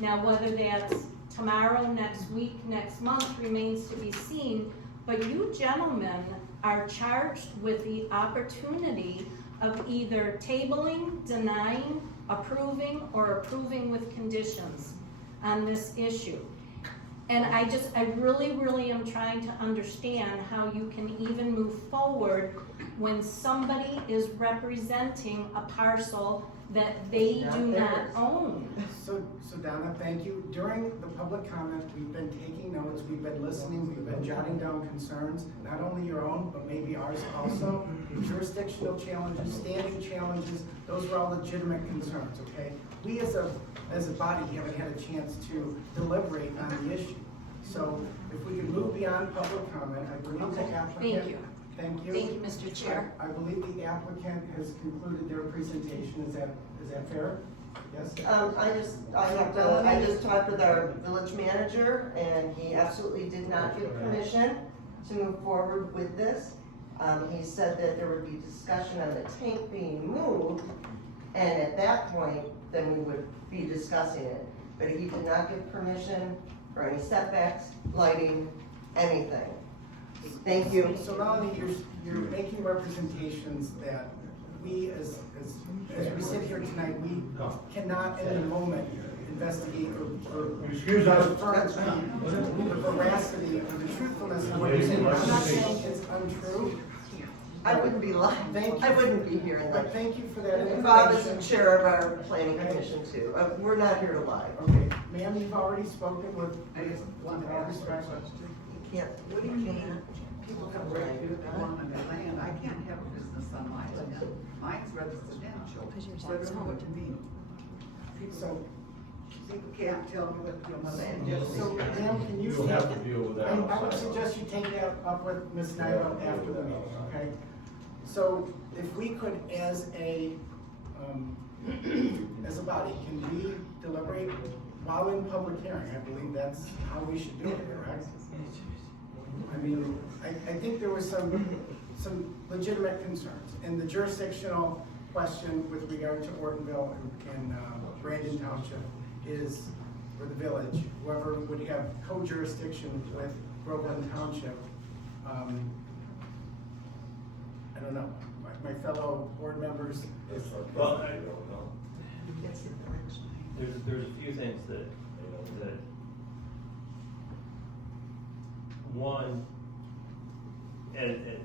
Now, whether that's tomorrow, next week, next month remains to be seen, but you gentlemen are charged with the opportunity of either tabling, denying, approving, or approving with conditions on this issue. And I really am trying to understand how you can even move forward when somebody is representing a parcel that they do not own. So Donna, thank you. During the public comment, we've been taking notes, we've been listening, we've been jotting down concerns, not only your own, but maybe ours also. Jurisdictional challenges, standing challenges, those are all legitimate concerns, okay? We as a body haven't had a chance to deliberate on the issue. So if we can move beyond public comment, I believe the applicant. Thank you. Thank you. Thank you, Mr. Chair. I believe the applicant has concluded their presentation. Is that fair? Yes? I just talked with our village manager, and he absolutely did not give permission to move forward with this. He said that there would be discussion on the tank being moved, and at that point, then we would be discussing it. But he did not give permission for any setbacks, lighting, anything. Thank you. So Melanie, you're making representations that we, as we sit here tonight, we cannot in the moment investigate or Excuse us. confirm the veracity or the truthfulness of what you're saying. I'm not saying it's untrue. I wouldn't be lying. Thank you. I wouldn't be here. But thank you for that information. Bob is the chair of our planning commission too. We're not here to lie. Okay, ma'am, you've already spoken with, I just want to with all ask a respect. question. You can't, what do you mean? People come right to the one on their land. I can't have a business on my land. Mine's residential. So I don't know what you mean. So, People can't tell me what my land is. so ma'am, can you? You'll have to deal with that I would outside. suggest you take that up with Ms. Nyla after the meeting, okay? So if we could, as a body, can we deliberate while in public hearing? I believe that's how we should do it, correct? I mean, I think there was some legitimate concerns. And the jurisdictional question with regard to Ortonville and Brandon Township is, for the village, whoever would have co-jurisdiction with Groveland Township, I don't know, my fellow board members. Well, there's a few things that one, and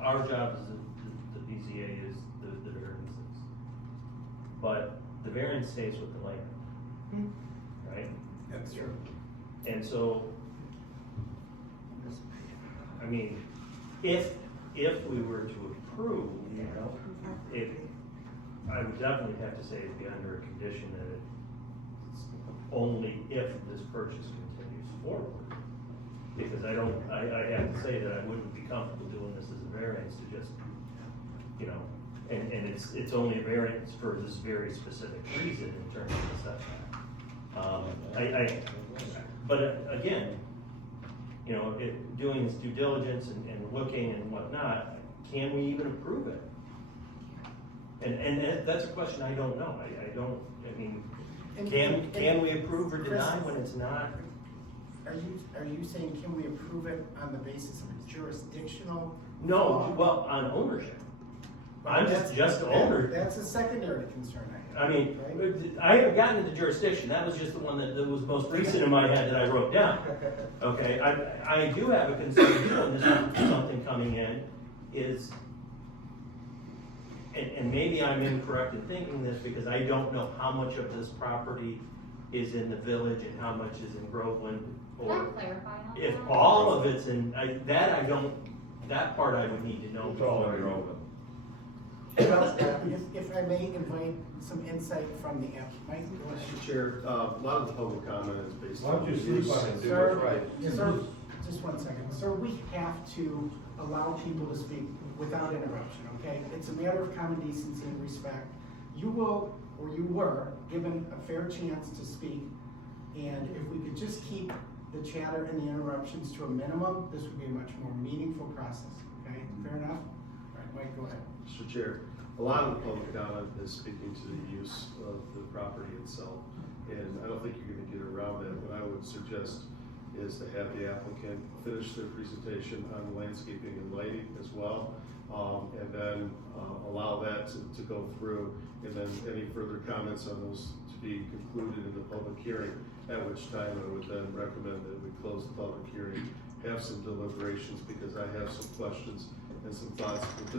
our job as the BZA is the variances. But the variance stays with the land, right? That's true. And so, I mean, if we were to approve, I would definitely have to say it'd be under a condition that it's only if this purchase continues forward. Because I have to say that I wouldn't be comfortable doing this as a variance to just, and it's only a variance for this very specific reason in terms of the setback. But again, doing this due diligence and looking and whatnot, can we even approve it? And that's a question I don't know. Can we approve or deny when it's not? Are you saying, can we approve it on the basis of jurisdictional? No, well, on ownership. I'm just the owner. That's a secondary concern, I mean, I haven't gotten to the jurisdiction, that was just the one that was most recent in my head that I wrote down. Okay, I do have a concern too, and this is something coming in, is, and maybe I'm incorrect in thinking this, because I don't know how much of this property is in the village and how much is in Groveland, Can I or clarify on if that? all of it's in, that part I would need to know. It's all in Groveland. Well, if I may invite some insight from the app, Mike, go ahead. Mr. Chair, a lot of the public comment is based Why on. don't you sleep on it? Sir, sir, just one second. Sir, we have to allow people to speak without interruption, okay? It's a matter of common decency and respect. You will, or you were, given a fair chance to speak, and if we could just keep the chatter and the interruptions to a minimum, this would be a much more meaningful process, okay? Fair enough? All right, Mike, go ahead. Mr. Chair, a lot of the public comment is speaking to the use of the property itself, and I don't think you're gonna get around that. What I would suggest is to have the applicant finish their presentation on landscaping and lighting as well, and then allow that to go through, and then any further comments on those to be concluded in the public hearing, at which time I would then recommend that we close the public hearing, have some deliberations, because I have some questions and some thoughts with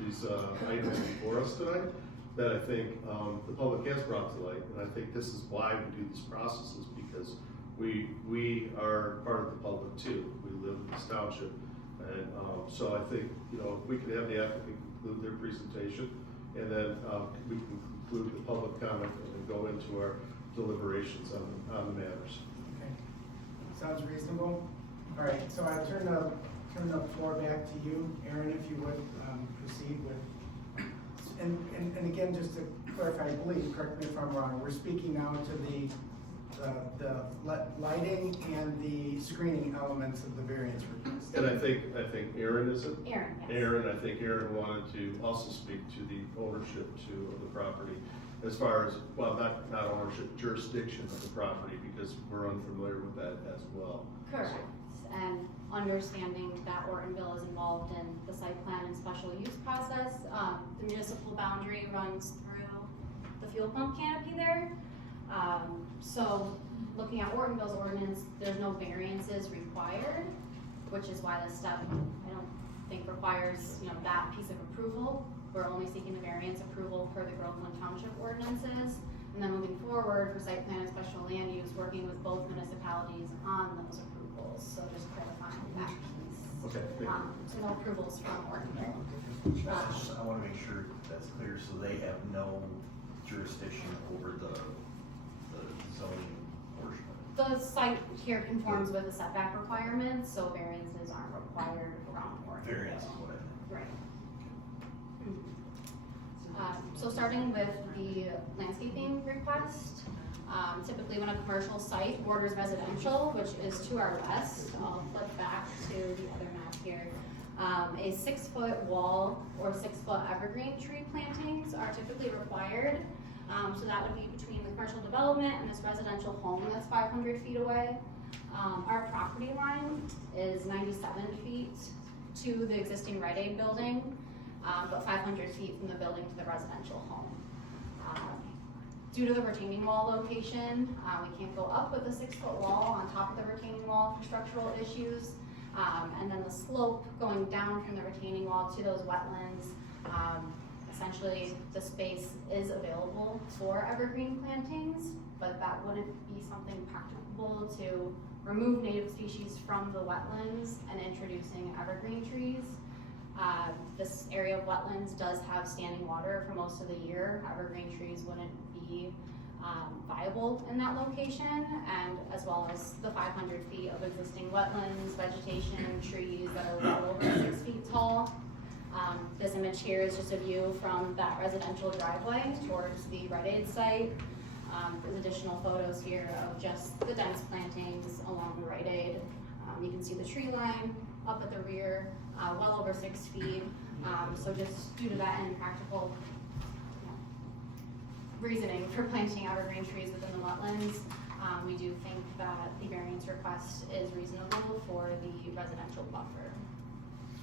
these items before us tonight that I think the public has brought to light, and I think this is why we do these processes, because we are part of the public too. We live in this township, and so I think, you know, if we could have the applicant conclude their presentation, and then we can conclude the public comment and then go into our deliberations on the matters. Okay. Sounds reasonable? All right, so I turn the floor back to you, Aaron, if you would proceed with, and again, just to clarify, I believe, correct me if I'm wrong, we're speaking now to the lighting and the screening elements of the variance request. And I think Aaron, is it? Aaron, yes. Aaron, I think Aaron wanted to also speak to the ownership too of the property, as far as, well, not ownership, jurisdiction of the property, because we're unfamiliar with that as well. Correct, and understanding that Ortonville is involved in the site plan and special use process. The municipal boundary runs through the fuel pump canopy there. So looking at Ortonville's ordinance, there's no variances required, which is why this step, I don't think requires, you know, that piece of approval. We're only seeking the variance approval per the Groveland Township ordinances. And then moving forward for site plan and special land use, working with both municipalities on those approvals. So just clarifying that piece. Okay, thank you. So no approvals from Ortonville. I wanna make sure that's clear, so they have no jurisdiction over the zoning portion of it. The site here conforms with the setback requirements, so variances aren't required around Ortonville. Variance is what I meant. Right. So starting with the landscaping request, typically when a commercial site borders residential, which is to our west, I'll flip back to the other map here. A 6-foot wall or 6-foot evergreen tree plantings are typically required. So that would be between the commercial development and this residential home that's 500 feet away. Our property line is 97 feet to the existing Rite Aid building, but 500 feet from the building to the residential home. Due to the retaining wall location, we can't go up with a 6-foot wall on top of the retaining wall for structural issues. And then the slope going down from the retaining wall to those wetlands, essentially the space is available for evergreen plantings, but that wouldn't be something practicable to remove native species from the wetlands and introducing evergreen trees. This area of wetlands does have standing water for most of the year. Evergreen trees wouldn't be viable in that location, and as well as the 500 feet of existing wetlands, vegetation, trees that are well over 6 feet tall. This image here is just a view from that residential driveway towards the Rite Aid site. There's additional photos here of just the dense plantings along the Rite Aid. You can see the tree line up at the rear, well over 6 feet. So just due to that impractical reasoning for planting evergreen trees within the wetlands, we do think that the variance request is reasonable for the residential buffer.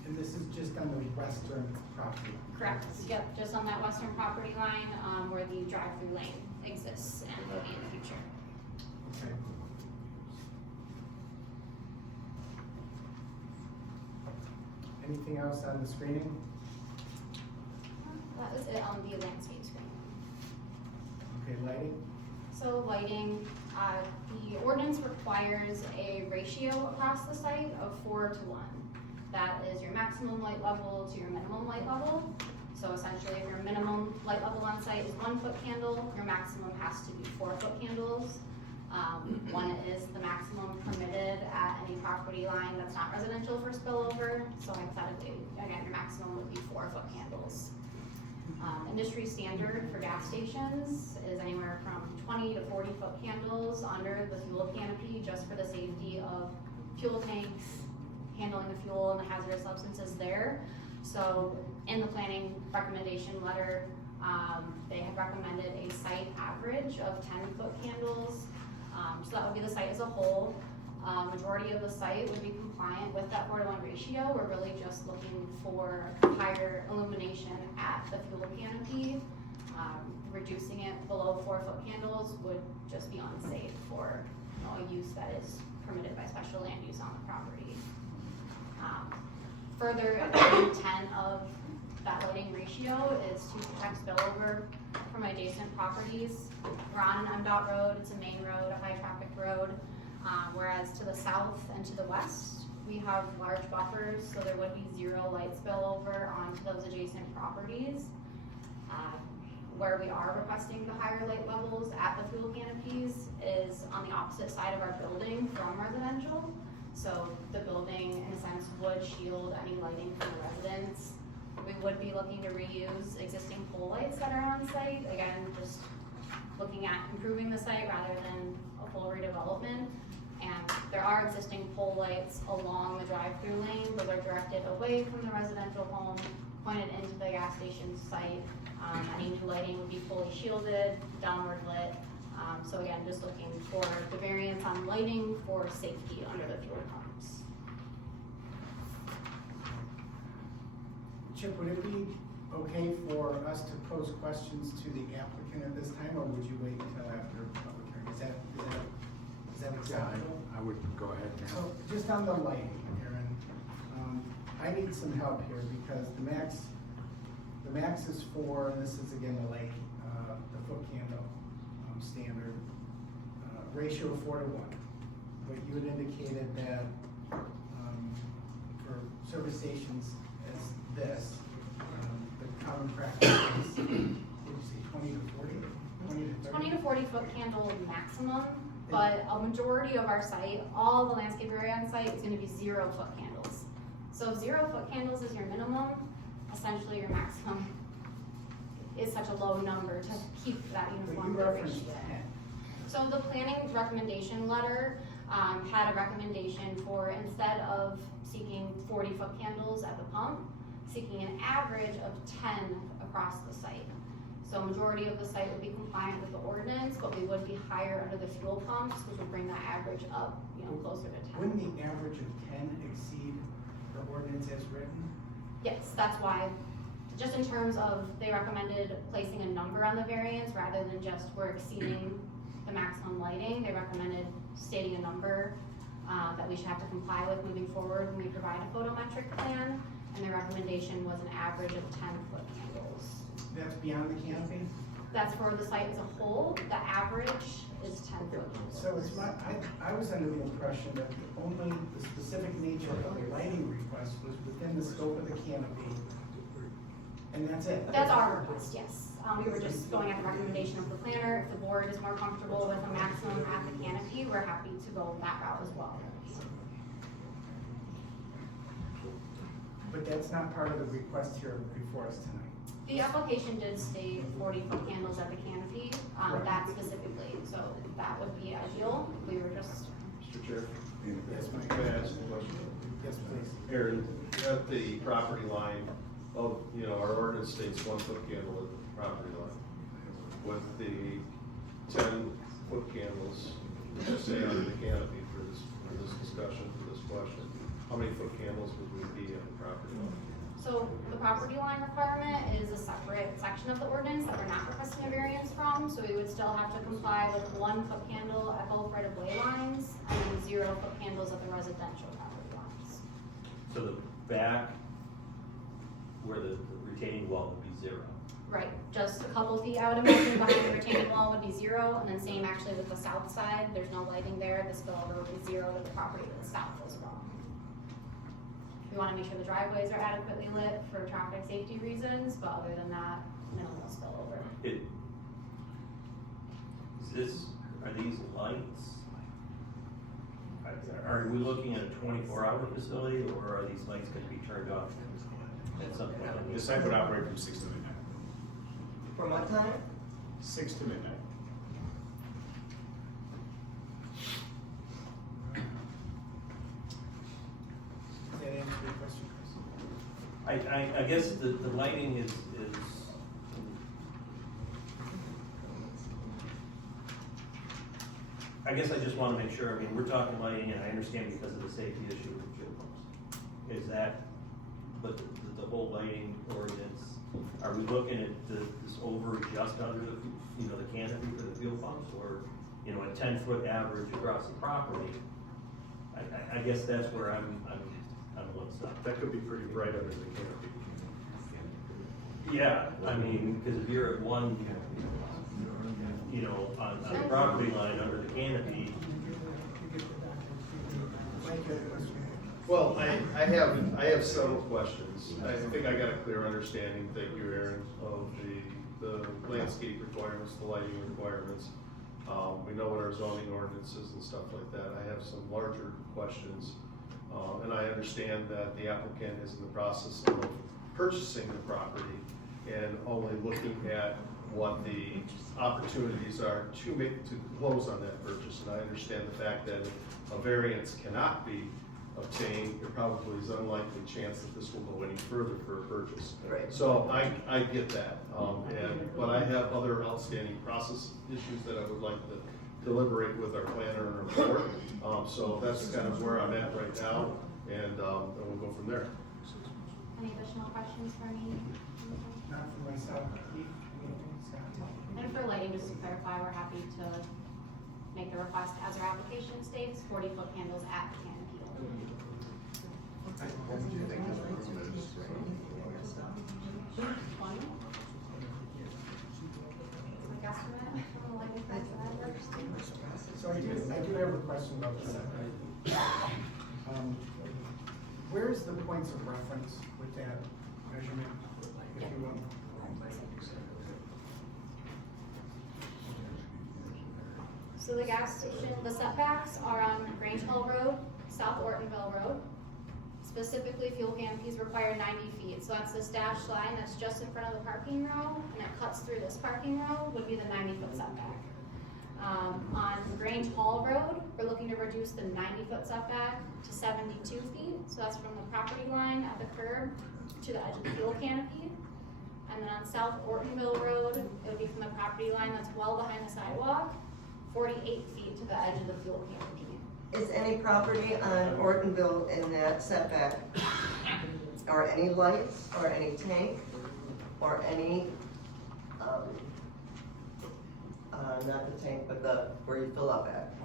And this is just on the western property line? Correct, yep, just on that western property line, where the drive-through lane exists and will be in the future. Okay. Anything else on the screening? That was it on the landscape screen. Okay, lighting? So lighting, the ordinance requires a ratio across the site of 4 to 1. That is your maximum light level to your minimum light level. So essentially, if your minimum light level on site is 1 foot candle, your maximum has to be 4 foot candles. 1 is the maximum permitted at any property line that's not residential for spillover. So hypothetically, again, your maximum would be 4 foot candles. Industry standard for gas stations is anywhere from 20 to 40 foot candles under the fuel canopy, just for the safety of fuel tanks, handling the fuel and the hazardous substances there. So in the planning recommendation letter, they have recommended a site average of 10 foot candles. So that would be the site as a whole. Majority of the site would be compliant with that 4 to 1 ratio. We're really just looking for higher illumination at the fuel canopy. Reducing it below 4 foot candles would just be unsafe for a use that is permitted by special land use on the property. Further, the intent of that lighting ratio is to protect spillover from adjacent properties. We're on an MDOT road, it's a main road, a high traffic road. Whereas to the south and to the west, we have large buffers, so there would be 0 light spillover onto those adjacent properties. Where we are requesting the higher light levels at the fuel canopies is on the opposite side of our building from residential. So the building, in a sense, would shield any lighting from the residents. We would be looking to reuse existing pole lights that are on site. Again, just looking at improving the site rather than a full redevelopment. And there are existing pole lights along the drive-through lane. Those are directed away from the residential home, pointed into the gas station site. Any new lighting would be fully shielded, downward lit. So again, just looking for the variance on lighting for safety under the fuel pumps. Chip, would it be okay for us to pose questions to the applicant at this time, or would you wait until after public hearing? Is that acceptable? I would go ahead now. So just on the lighting, Aaron, I need some help here because the max is 4, and this is again the light, the foot candle standard, ratio of 4 to 1. But you had indicated that for service stations as this, the common practice is, what did you say, 20 to 40? 20 to 30? 20 to 40 foot candle maximum, but a majority of our site, all the landscape area on site is gonna be 0 foot candles. So 0 foot candles is your minimum, essentially your maximum is such a low number to keep that uniform ratio. So the planning recommendation letter had a recommendation for, instead of seeking 40 foot candles at the pump, seeking an average of 10 across the site. So majority of the site would be compliant with the ordinance, but we would be higher under the fuel pumps, which would bring that average up, closer to 10. Wouldn't the average of 10 exceed the ordinance as written? Yes, that's why, just in terms of, they recommended placing a number on the variance rather than just we're exceeding the maximum lighting. They recommended stating a number that we should have to comply with moving forward when we provide a photometric plan, and their recommendation was an average of 10 foot candles. That's beyond the canopy? That's for the site as a whole. The average is 10 foot candles. So it's I was under the impression that only the specific nature of the lighting request was within the scope of the canopy, and that's it. That's our request, yes. We were just going at the recommendation of the planner. If the board is more comfortable with a maximum at the canopy, we're happy to go that route as well. But that's not part of the request here before us tonight. The application did state 40 foot candles at the canopy, that specifically, so that would be ideal. We were just. Mr. Chair? Yes, Mike. May I ask a question? Yes, please. Aaron, at the property line of, our ordinance states 1 foot candle at the property line. With the 10 foot candles, which say under the canopy for this discussion, for this question, how many foot candles would we be on the property line? So the property line requirement is a separate section of the ordinance that we're not requesting a variance from, so we would still have to comply with 1 foot candle at both right-of-way lines and then 0 foot candles at the residential property lines. So the back, where the retaining wall would be 0. Right, just a couple feet, I would imagine, behind the retaining wall would be 0, and then same actually with the south side, there's no lighting there, the spillover would be 0 to the property to the south as well. We wanna make sure the driveways are adequately lit for traffic safety reasons, but other than that, minimal spillover. Are these lights? Are we looking at a 24-hour facility, or are these lights gonna be turned off at some point? The site would operate from 6 to midnight. From what time? 6 to midnight. Does that answer your question, Chris? I guess the lighting is I guess I just wanna make sure, I mean, we're talking lighting, and I understand because of the safety issue with fuel pumps. Is that, but the whole lighting ordinance, are we looking at this over just under the, the canopy for the fuel pumps, or, a 10-foot average across the property? I guess that's where I'm a little stuck. That could be pretty bright under the canopy. Yeah, I mean, because if you're at one, on the property line under the canopy. Well, I have several questions. I think I got a clear understanding, thank you, Aaron, of the landscape requirements, the lighting requirements. We know what our zoning ordinances and stuff like that. I have some larger questions. And I understand that the applicant is in the process of purchasing the property and only looking at what the opportunities are to close on that purchase. And I understand the fact that if a variance cannot be obtained, there probably is unlikely chance that this will go any further for a purchase. Right. So I get that, but I have other outstanding process issues that I would like to deliberate with our planner and our board. So that's kind of where I'm at right now, and then we'll go from there. Any additional questions for me? Not for myself. And for lighting, just to clarify, we're happy to make the request as our application states, 40-foot candles at the canopy. So I do have a question about the setback. Where's the points of reference with that measurement, if you will? So the gas station, the setbacks are on Grange Hall Road, South Ortonville Road. Specifically, fuel canopies require 90 feet. So that's this dashed line that's just in front of the parking row, and it cuts through this parking row, would be the 90-foot setback. On Grange Hall Road, we're looking to reduce the 90-foot setback to 72 feet. So that's from the property line at the curb to the edge of the fuel canopy. And then on South Ortonville Road, it would be from the property line that's well behind the sidewalk, 48 feet to the edge of the fuel canopy. Is any property on Ortonville in that setback, or any lights, or any tank, or any, not the tank, but where you fill up at?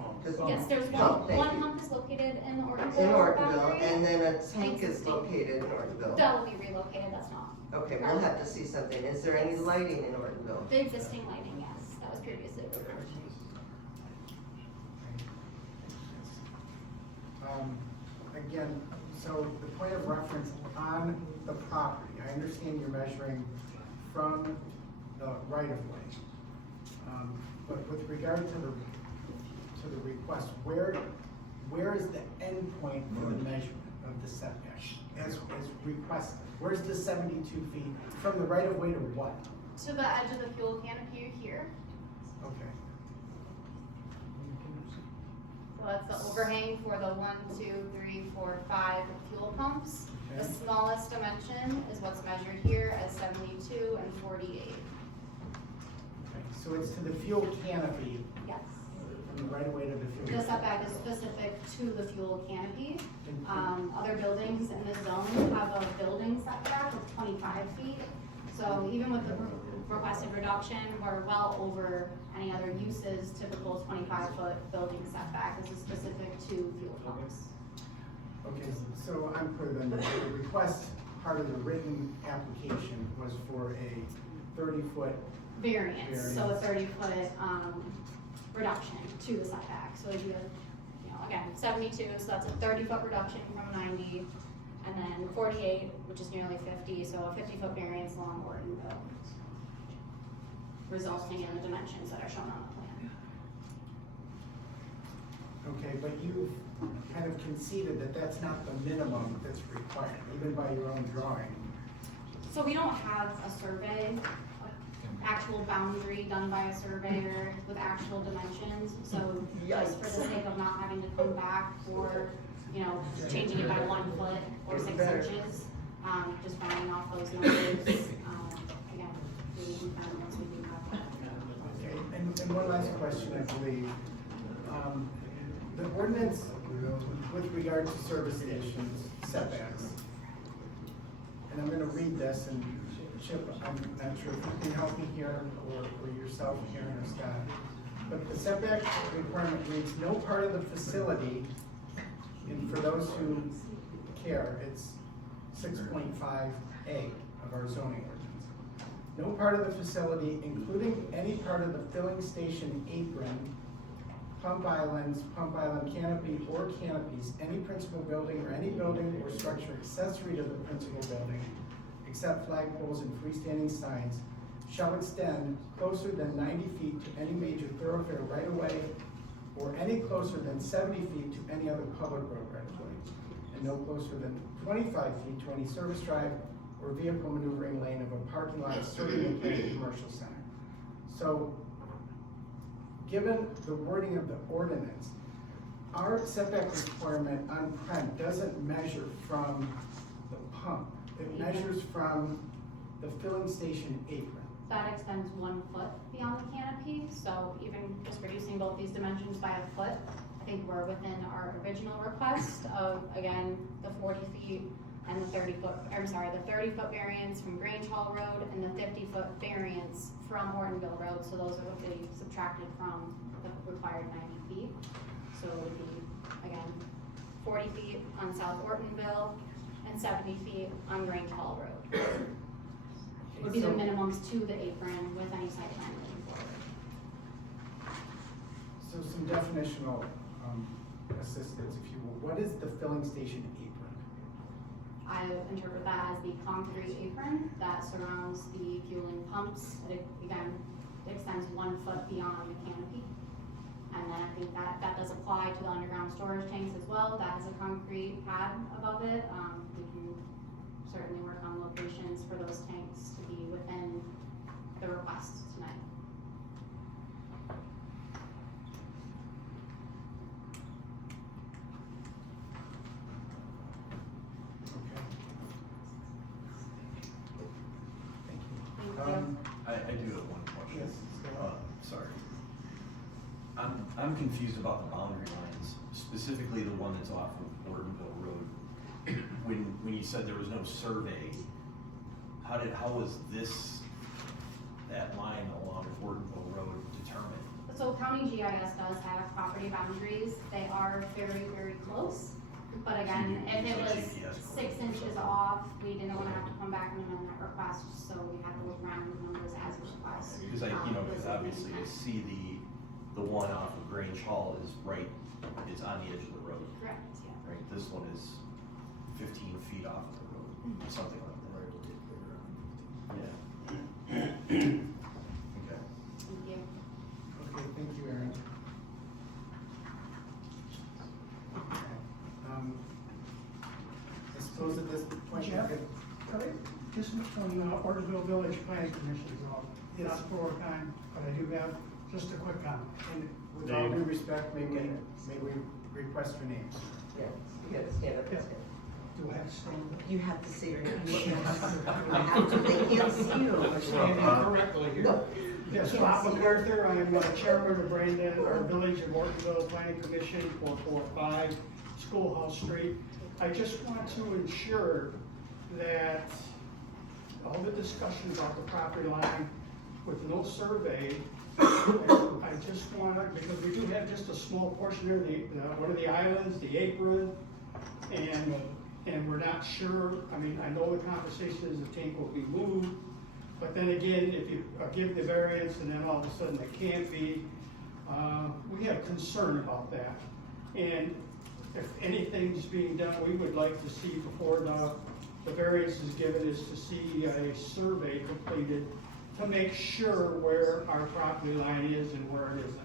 Yes, there's Pump, thank one you. pump is located in Ortonville. In Ortonville, boundary. and then a tank is Existing. located in Ortonville. That will be relocated, that's not. Okay, we'll have to see something. Is there any lighting in Ortonville? The existing lighting, yes, that was previously approved. Again, so the point of reference on the property, I understand you're measuring from the right of way. But with regard to the request, where is the end point for the measurement of the setback as requested? Where's the 72 feet from the right of way to what? To the edge of the fuel canopy here, Okay. so that's the overhang for the 1, 2, 3, 4, 5 fuel pumps. The Okay. smallest dimension is what's measured here as 72 and 48. So it's to the fuel canopy. Yes. from the right of way to the The fuel. setback is specific to the fuel canopy. Other buildings in this zone have a building setback of 25 feet. So even with the requested reduction, we're well over any other uses typical 25-foot building setback. This is specific to fuel pumps. Okay, so I'm clear then, the request, part of the written application was for a 30-foot Variance, so a 30-foot reduction to the setback. So if you have, you know, again, 72, so that's a 30-foot reduction from 90, and then 48, which is nearly 50, so a 50-foot variance along Ortonville, resulting in the dimensions that are shown on the plan. Okay, but you've kind of conceded that that's not the minimum that's required, even by your own drawing. So we don't have a survey, actual boundary done by a surveyor with actual dimensions. So just for the sake of not having to come back for, you know, changing it by 1 foot or 6 inches, just finding off those numbers. Again, we found once we do have that. Okay, and one last question, I believe. The ordinance with regard to service stations setbacks, and I'm gonna read this, and Chip, I'm not sure if you can help me here, or yourself, Karen or Scott. But the setback requirement reads, no part of the facility, and for those who care, it's 6.5A of our zoning ordinance. No part of the facility, including any part of the filling station apron, pump island canopy or canopies, any principal building or any building or structure accessory to the principal building, except flagpoles and freestanding signs, shall extend closer than 90 feet to any major thoroughfare right of way, or any closer than 70 feet to any other public road right of way, and no closer than 25 feet to any service drive or vehicle maneuvering lane of a parking lot serving a planned commercial center. So, given the wording of the ordinance, our setback requirement on prem doesn't measure from the pump. It measures from the filling station apron. That extends 1 foot beyond the canopy, so even just reducing both these dimensions by a foot, I think we're within our original request of, again, the 40 feet and the 30-foot variance from Grange Hall Road and the 50-foot variance from Ortonville Road, so those are what they subtracted from the required 90 feet. So it would be, again, 40 feet on South Ortonville and 70 feet on Grange Hall Road. Would be the minimums to the apron with any site plan moving forward. So some definitional assistance, if you will. What is the filling station apron? I interpret that as the concrete apron that surrounds the fueling pumps. It, again, extends 1 foot beyond the canopy. And then I think that does apply to the underground storage tanks as well. That has a concrete pad above it. We can certainly work on locations for those tanks to be within the request tonight. I do have one question. Yes, sorry. I'm confused about the boundary lines, specifically the one that's off of Ortonville Road. When you said there was no survey, how was that line along Ortonville Road determined? So county GIS does have property boundaries. They are very, very close. But again, if it was 6 inches off, we didn't want to have to come back and amend that request, so we had to look around the numbers as requested. Because obviously I see the one off of Grange Hall is it's on the edge of the road. Correct, yeah. Right, this one is 15 feet off of the road, something like that. Yeah. Okay. Thank you. Okay, thank you, Aaron. I suppose at this point, Jeff, this is from Ortonville Village Planning Commission's office. Yes. Not for time, but I do have just a quick comment. And with all due respect, may we request your name? Yeah, you gotta stand up. Yeah. Do I have to stand up? You have to say your name. You have to, they can't see you. Standing correctly here. No, Yes, Bob MacArthur, I'm chairman of Brandon, or Village of Ortonville Planning Commission, 445 Schoolhouse Street. I just want to ensure that all the discussion about the property line with no survey, I just want to, because we do have just a small portion there, one of the islands, the apron, and we're not sure. I mean, I know the conversation is the tank will be moved, but then again, if you give the variance and then all of a sudden it can't be, we have concern about that. And if anything's being done, we would like to see before the variance is given is to see a survey completed to make sure where our property line is and where it isn't.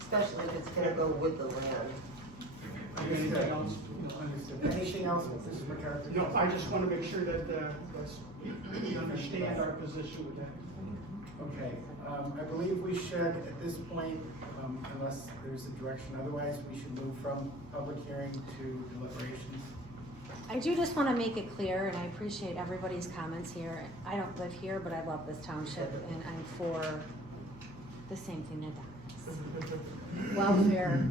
Especially if it's gonna go with the land. Anything else? Anything else, Mrs. McCarthy? No, I just want to make sure that, you understand our position with that. Okay, I believe we should, at this point, unless there's a direction otherwise, we should move from public hearing to deliberations. I do just want to make it clear, and I appreciate everybody's comments here. I don't live here, but I love this township, and I'm for the same thing that Don is. Welfare,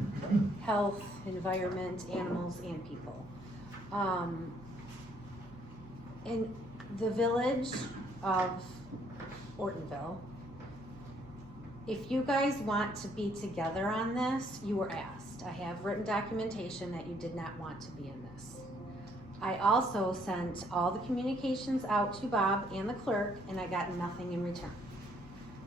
health, environment, animals, and people. In the village of Ortonville, if you guys want to be together on this, you were asked. I have written documentation that you did not want to be in this. I also sent all the communications out to Bob and the clerk, and I got nothing in return.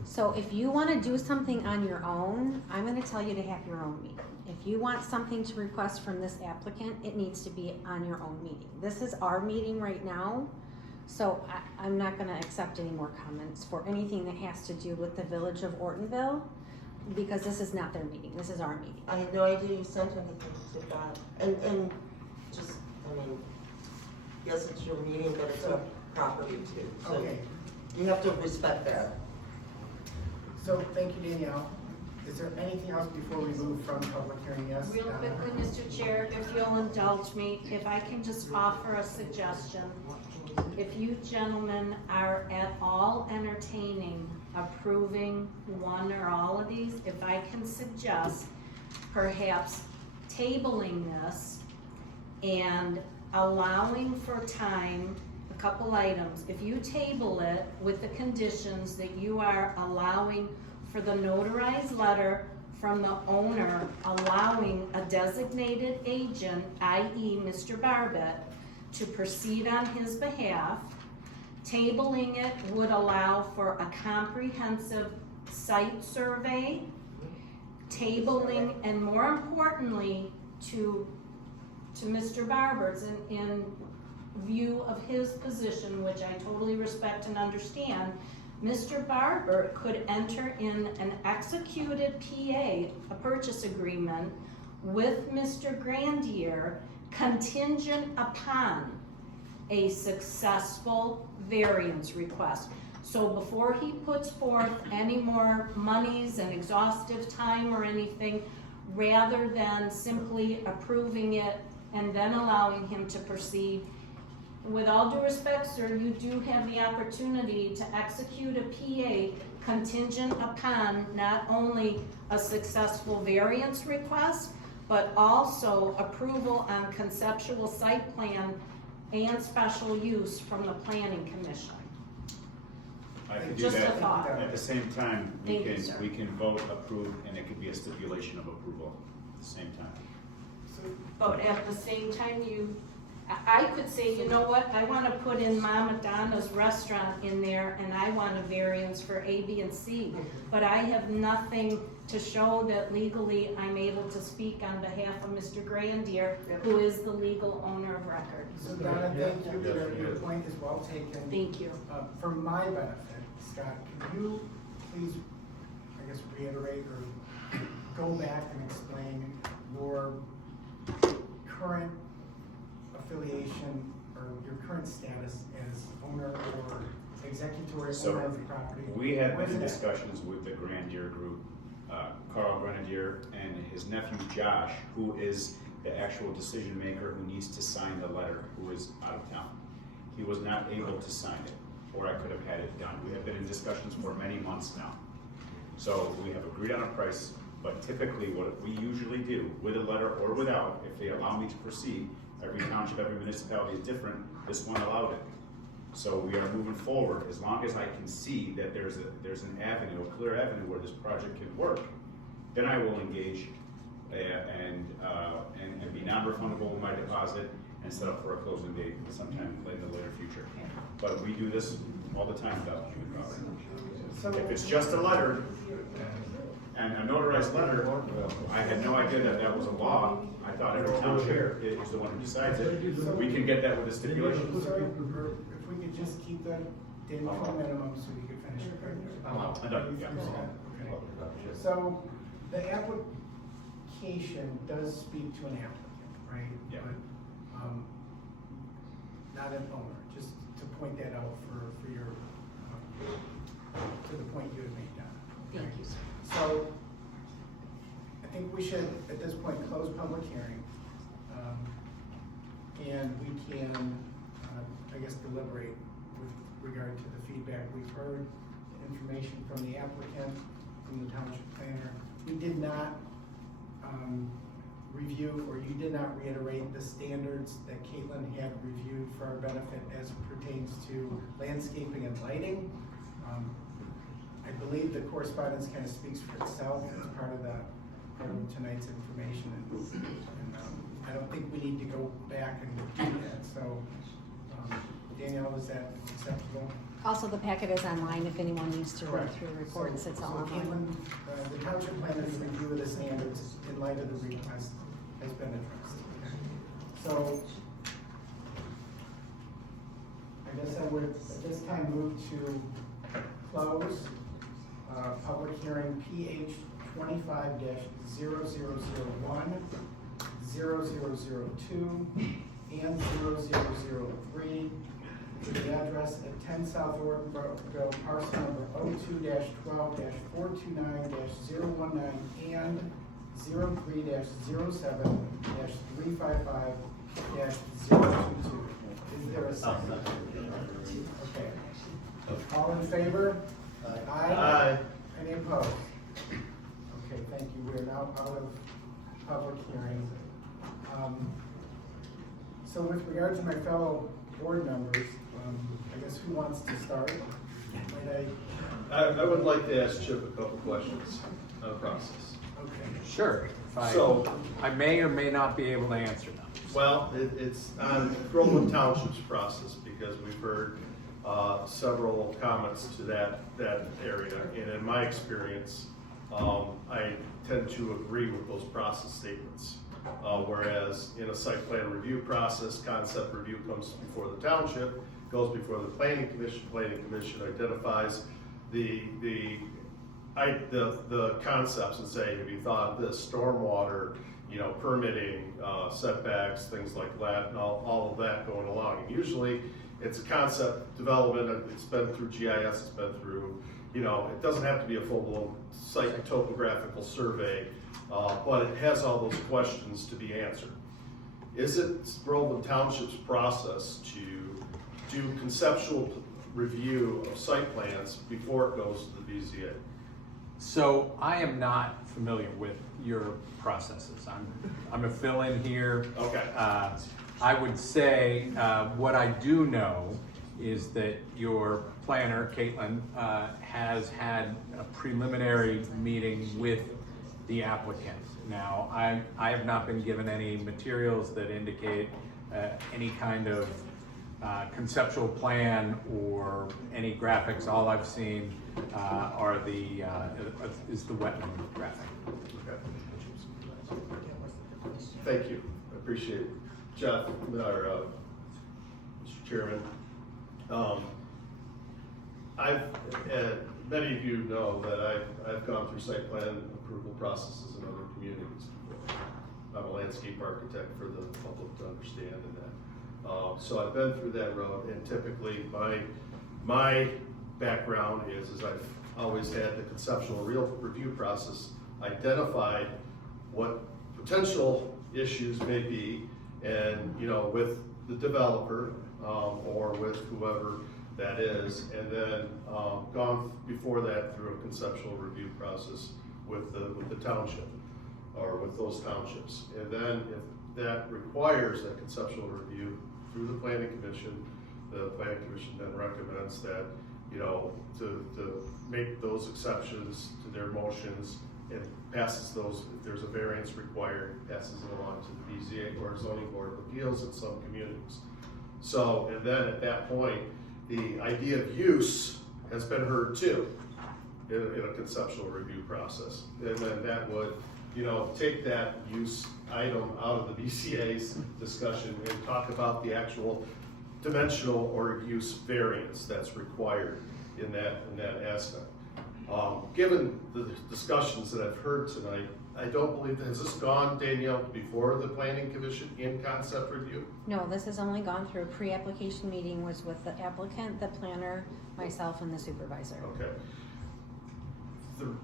So if you want to do something on your own, I'm going to tell you to have your own meeting. If you want something to request from this applicant, it needs to be on your own meeting. This is our meeting right now, so I'm not going to accept any more comments for anything that has to do with the village of Ortonville, because this is not their meeting, this is our meeting. I had no idea you sent anything to Bob. And just, I mean, yes, it's your meeting, but it's our property too. So Okay. you have to respect that. So, thank you, Danielle. Is there anything else before we move from public hearing? Yes? Real Donna? quickly, Mr. Chair, if you'll indulge me, if I can just offer a suggestion. If you gentlemen are at all entertaining approving one or all of these, if I can suggest perhaps tabling this and allowing for time, a couple items. If you table it with the conditions that you are allowing for the notarized letter from the owner, allowing a designated agent, i.e. Mr. Barbette, to proceed on his behalf. Tabling it would allow for a comprehensive site survey. Tabling, and more importantly, to Mr. Barber's in view of his position, which I totally respect and understand, Mr. Barber could enter in an executed PA, a purchase agreement, with Mr. Grandier contingent upon a successful variance request. So before he puts forth any more monies and exhaustive time or anything, rather than simply approving it and then allowing him to proceed, with all due respect, sir, you do have the opportunity to execute a PA contingent upon not only a successful variance request, but also approval on conceptual site plan and special use from the planning commission. I could do Just a that. thought. At the same time, Thank you, sir. we can vote approve, and it could be a stipulation of approval at the same time. But at the same time, I could say, you know what, I wanna put in Mama Donna's restaurant in there and I want a variance for A, B, and C. But I have nothing to show that legally I'm able to speak on behalf of Mr. Grandier, who is the legal owner of record. So Donna, thank you, your point is well taken. Thank you. For my benefit, Scott, can you please, I guess, reiterate or go back and explain your current affiliation or your current status as owner or executor So, owner of the property? we have What been in is that? discussions with the Grandier Group, Carl Grenadier and his nephew Josh, who is the actual decision maker who needs to sign the letter, who is out of town. He was not able to sign it. or I could have had it done. We have been in discussions for many months now. So we have agreed on a price, but typically what we usually do, with a letter or without, if they allow me to proceed, every township, every municipality is different, this one allowed it. So we are moving forward, as long as I can see that there's an avenue, a clear avenue where this project can work, then I will engage and be non-refundable with my deposit and set up for a closing date sometime in the later future. But we do this all the time without human power. If it's just a letter, and a notarized letter, I had no idea that that was a law. I thought every township is the one who decides it. We can get that with a stipulation. Sorry, if we could just keep the daily minimum so we could finish it. I'm done, yeah. Okay. So the application does speak to an applicant, right? Yeah. But, not an owner, just to point that out for your, to the point you had made, Donna. Thank you, sir. So, I think we should, at this point, close public hearing. And we can, I guess, deliberate with regard to the feedback we've heard, information from the applicant, from the township planner. We did not review, or you did not reiterate the standards that Caitlin had reviewed for our benefit as it pertains to landscaping and lighting. I believe the correspondence kind of speaks for itself as part of tonight's information, and I don't think we need to go back and do that. So, Danielle, is that acceptable? Also, the packet is online if anyone needs to read Correct. through reports, it's all So online. Caitlin, the township planner's review of the standards in light of the request has been addressed. So, I guess I would at this time move to close public hearing PH 25-0001, 0002, and 0003 to the address at 10 South Ortonville, parcel number 02-12-429-019 and 03-07-355-022. Is there a second? Okay. All in favor? Aye. Any opposed? Okay, thank you. We are now out of public hearing. So with regard to my fellow board members, I guess who wants to start? I would like to ask Chip a couple questions on the process. Okay. Sure. So, I may or may not be able to answer them. well, it's on Groveland Township's process, because we've heard several comments to that area, and in my experience, I tend to agree with those process statements. Whereas in a site plan review process, concept review comes before the township, goes before the planning commission identifies the concepts and say, have you thought of this, stormwater, permitting, setbacks, things like that, and all of that going along. And usually it's a concept development, it's been through GIS, it's been through, it doesn't have to be a full-blown site topographical survey, but it has all those questions to be answered. Is it Groveland Township's process to do conceptual review of site plans before it goes to the BZA? So I am not familiar with your processes. I'm a fill-in here. Okay. I would say what I do know is that your planner, Caitlin, has had a preliminary meeting with the applicant. Now, I have not been given any materials that indicate any kind of conceptual plan or any graphics. All I've seen is the wetland graphic. Okay. Thank you, I appreciate it. Jeff, or Mr. Chairman, many of you know that I've gone through site plan approval processes in other communities before. I'm a landscape architect for the public to understand in that. So I've been through that road, and typically my background is I've always had the conceptual review process, identified what potential issues may be, and with the developer or with whoever that is, and then, gone before that through a conceptual review process with the township, or with those townships. And then if that requires that conceptual review through the planning commission, the planning commission then recommends that, you know, to make those exceptions to their motions and passes those, if there's a variance required, passes it along to the BZA or zoning board of appeals in some communities. So, and then at that point, the idea of use has been heard too in a conceptual review process. And then that would, you know, take that use item out of the BCA's discussion and talk about the actual dimensional or use variance that's required in that aspect. Given the discussions that I've heard tonight, I don't believe that, has this gone, Danielle, before the planning commission in concept review? No, this has only gone through a pre-application meeting, was with the applicant, the planner, myself, and the supervisor. Okay.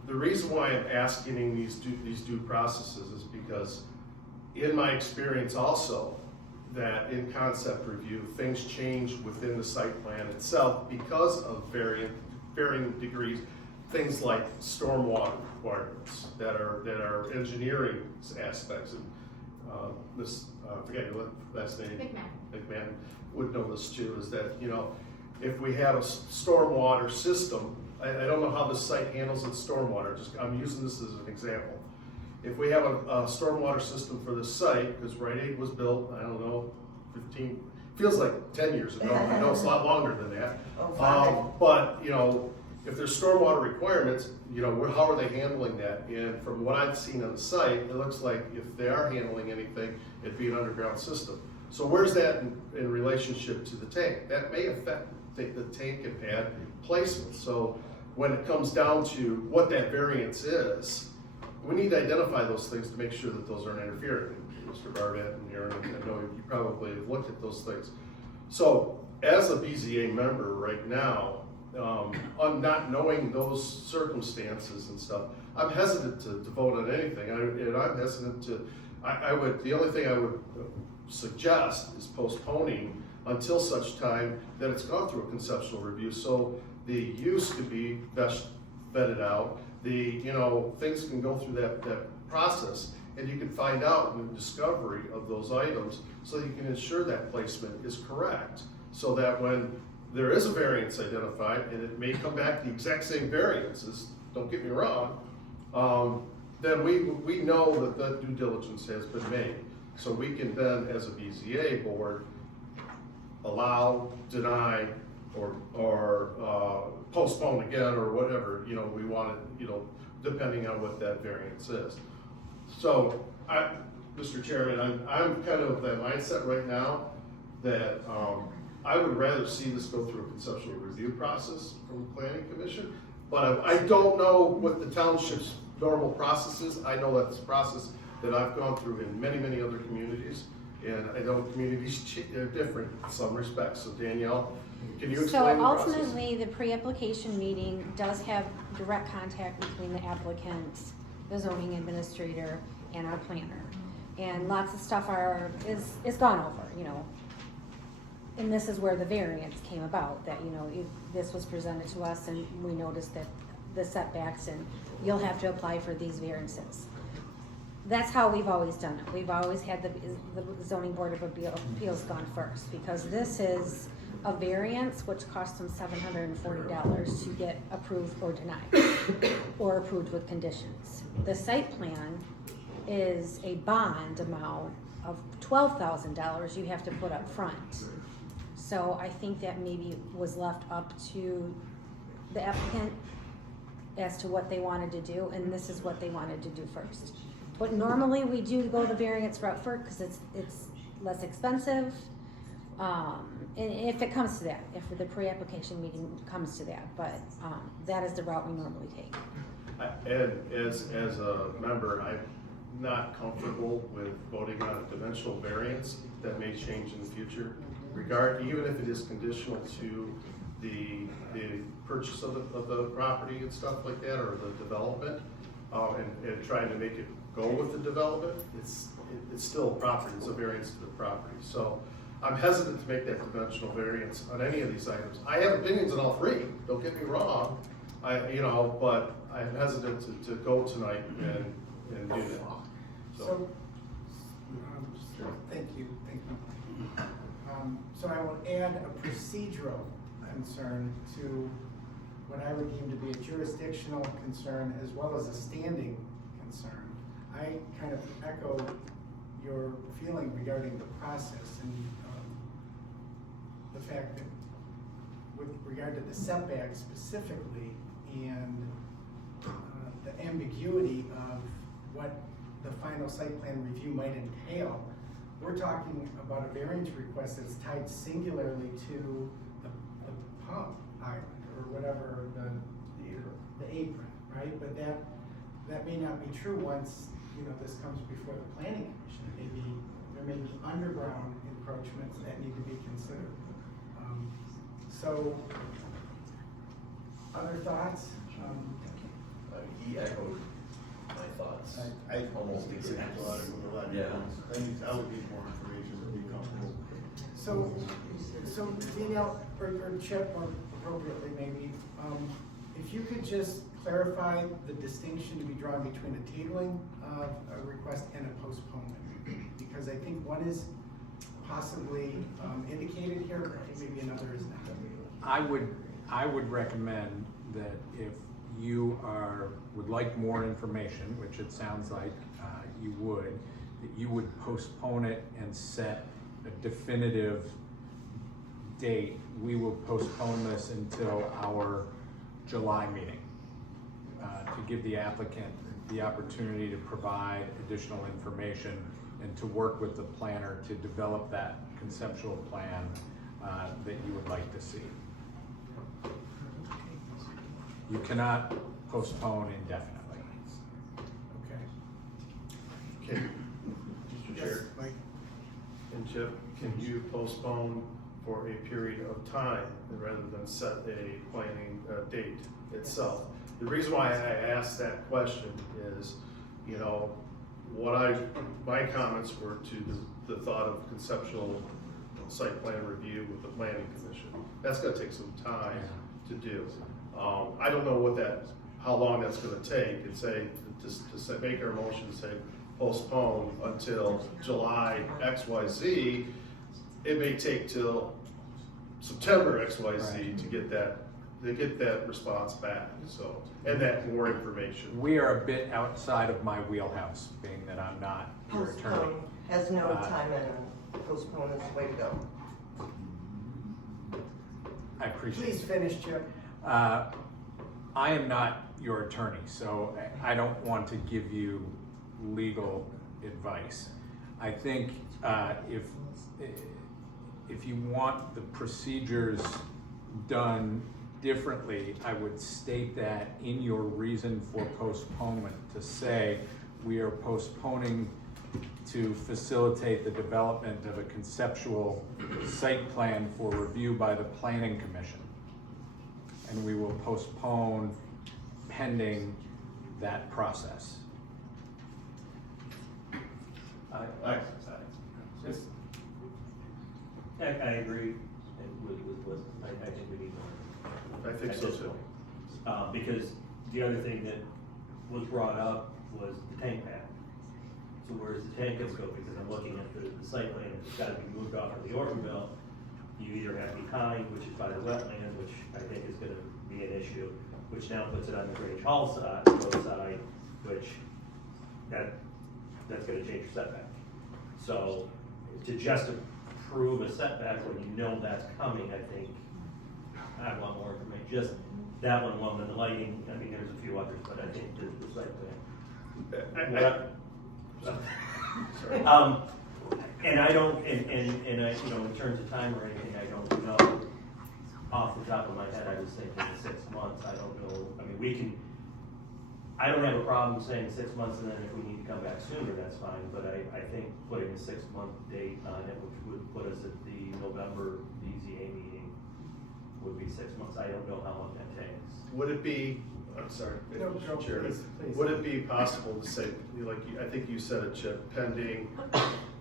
The reason why I'm asking these due processes is because in my experience also, that in concept review, things change within the site plan itself because of varying degrees, things like stormwater requirements that are engineering aspects. And forget your last name. McMahon would know this too, is that, you know, if we have a stormwater system, I don't know how the site handles its stormwater, I'm using this as an example. If we have a stormwater system for this site, because Rite Aid was built, I don't know, 15, feels like 10 years ago, I know it's a lot longer than that. But, you know, if there's stormwater requirements, you know, how are they handling that? And from what I've seen on the site, it looks like if they are handling anything, it'd be an underground system. So where's that in relationship to the tank? That may affect the tank and pad placement. So when it comes down to what that variance is, we need to identify those things to make sure that those aren't interfering. Mr. Barnett and Aaron, I know you probably have looked at those things. So as a BZA member right now, on not knowing those circumstances and stuff, I'm hesitant to vote on anything. I'm hesitant to, the only thing I would suggest is postponing until such time that it's gone through a conceptual review, so the use could be vetted out, you know, things can go through that process, and you can find out in the discovery of those items, so you can ensure that placement is correct, so that when there is a variance identified, and it may come back the exact same variances, don't get me wrong, then we know that due diligence has been made. So we can then, as a BZA board, allow, deny, or postpone again, or whatever, you know, we want it, you know, depending on what that variance is. So, Mr. Chairman, I'm kind of that mindset right now that I would rather see this go through a conceptual review process from the Planning Commission, but I don't know what the township's normal process is. I know that's a process that I've gone through in many, many other communities, and I know communities are different in some respects. So Danielle, can you explain the process? So ultimately, the pre-application meeting does have direct contact between the applicant, the zoning administrator, and our planner. And lots of stuff is gone over, you know. And this is where the variance came about, that, you know, this was presented to us and we noticed that the setbacks, and you'll have to apply for these variances. That's how we've always done it. We've always had the zoning board of appeals gone first, because this is a variance which costs them $740 to get approved or denied, or approved with conditions. The site plan is a bond amount of $12,000 you have to put up front. So I think that maybe was left up to the applicant as to what they wanted to do, and this is what they wanted to do first. But normally we do go the variance route first because it's less expensive. And if it comes to that, if the pre-application meeting comes to that, but that is the route we normally take. And as a member, I'm not comfortable with voting on a dimensional variance that may change in the future. Even if it is conditional to the purchase of the property and stuff like that, or the development, and trying to make it go with the development, it's still a property, it's a variance to the property. So I'm hesitant to make that dimensional variance on any of these items. I have opinions on all three, don't get me wrong, but I'm hesitant to go tonight and do that. So, thank you. So I will add a procedural concern to what I would deem to be a jurisdictional concern as well as a standing concern. I kind of echo your feeling regarding the process and the fact that with regard to the setbacks specifically and the ambiguity of what the final site plan review might entail, we're talking about a variance request that's tied singularly to the pump island or whatever the apron, right? But that may not be true once this comes before the planning commission. There may be underground encroachments that need to be considered. So, other thoughts? He echoed my thoughts. I almost exactly. Yeah. I would need more information to be comfortable. So Danielle, or Chip, or appropriately maybe, if you could just clarify the distinction to be drawn between a tabling of a request and a postponement. Because I think one is possibly indicated here, or maybe another is not. I would recommend that if you would like more information, which it sounds like you would, that you would postpone it and set a definitive date. We will postpone this until our July meeting to give the applicant the opportunity to provide additional information and to work with the planner to develop that conceptual plan that you would like to see. You cannot postpone indefinitely. Okay. Mr. Chair. Mike? And Chip, can you postpone for a period of time rather than set a planning date itself? The reason why I asked that question is, my comments were to the thought of conceptual site plan review with the planning commission. That's gonna take some time to do. I don't know how long that's gonna take, and make our motion, say postpone until July XYZ, it may take till September XYZ to get that response back, and that more information. We are a bit outside of my wheelhouse, being that I'm not your attorney. Postpone has no time and postpone is the way to go. I appreciate it. Please finish, Chip. I am not your attorney, so I don't want to give you legal advice. I think if you want the procedures done differently, I would state that in your reason for postponement, to say we are postponing to facilitate the development of a conceptual site plan for review by the planning commission. And we will postpone pending that process. I agree with what I think we need more. I think so too. Because the other thing that was brought up was the tank pad. So where's the tank gonna go? Because I'm looking at the site plan, it's gotta be moved off of the Ortonville. You either have behind, which is by the wetland, which I think is gonna be an issue, which now puts it on the Grange Hall side, road side, which that's gonna change your setback. So to just approve a setback when you know that's coming, I think I want more information. Just that one and the lighting, I mean, there's a few others, but I think the site plan. Sorry. And I don't, and I, in terms of time or anything, I don't know off the top of my head. I was thinking 6 months. I don't know. I mean, I don't have a problem saying 6 months, and then if we need to come back sooner, that's fine. But I think putting a 6 month date on it, which would put us at the November BZA meeting, would be 6 months. I don't know how long that takes. Would it be, I'm sorry, No, Mr. Chairman, please. would it be possible to say, I think you said it, Chip, pending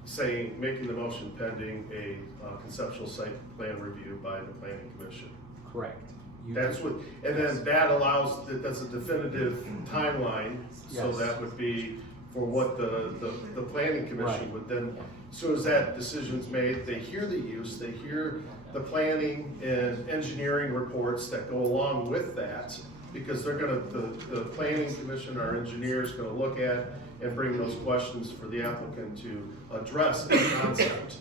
saying, making the motion pending a conceptual site plan review by the planning commission. Correct. That's what, and then that allows, that's a definitive timeline, so Yes. that would be for what the planning commission Right. would then, as soon as that decision's made, they hear the use, they hear the planning and engineering reports that go along with that, because they're gonna, the planning commission, our engineers gonna look at and bring those questions for the applicant to address in concept.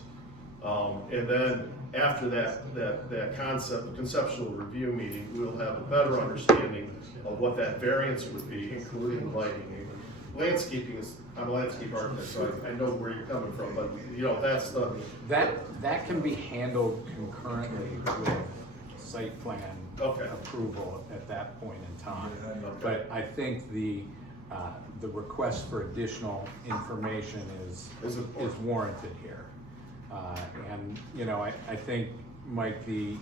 And then after that concept, conceptual review meeting, we'll have a better understanding of what that variance would be, including lighting. Landscaping is, I'm a landscape architect, so I know where you're coming from, but you know, that's the. That can be handled concurrently with site plan approval at that point in time. But I think the request for additional information is warranted here. And, you know, I think, Mike, the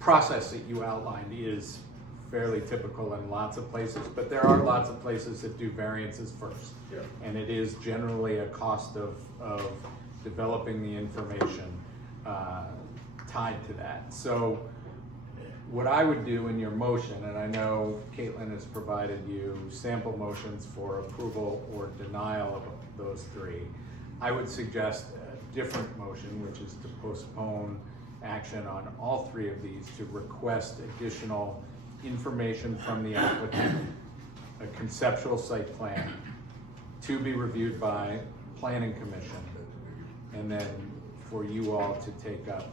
process that you outlined is fairly typical in lots of places, but there are lots of places that do variances first. Yeah. And it is generally a cost of developing the information tied to that. So what I would do in your motion, and I know Caitlin has provided you sample motions for approval or denial of those three, I would suggest a different motion, which is to postpone action on all three of these to request additional information from the applicant, a conceptual site plan to be reviewed by planning commission, and then for you all to take up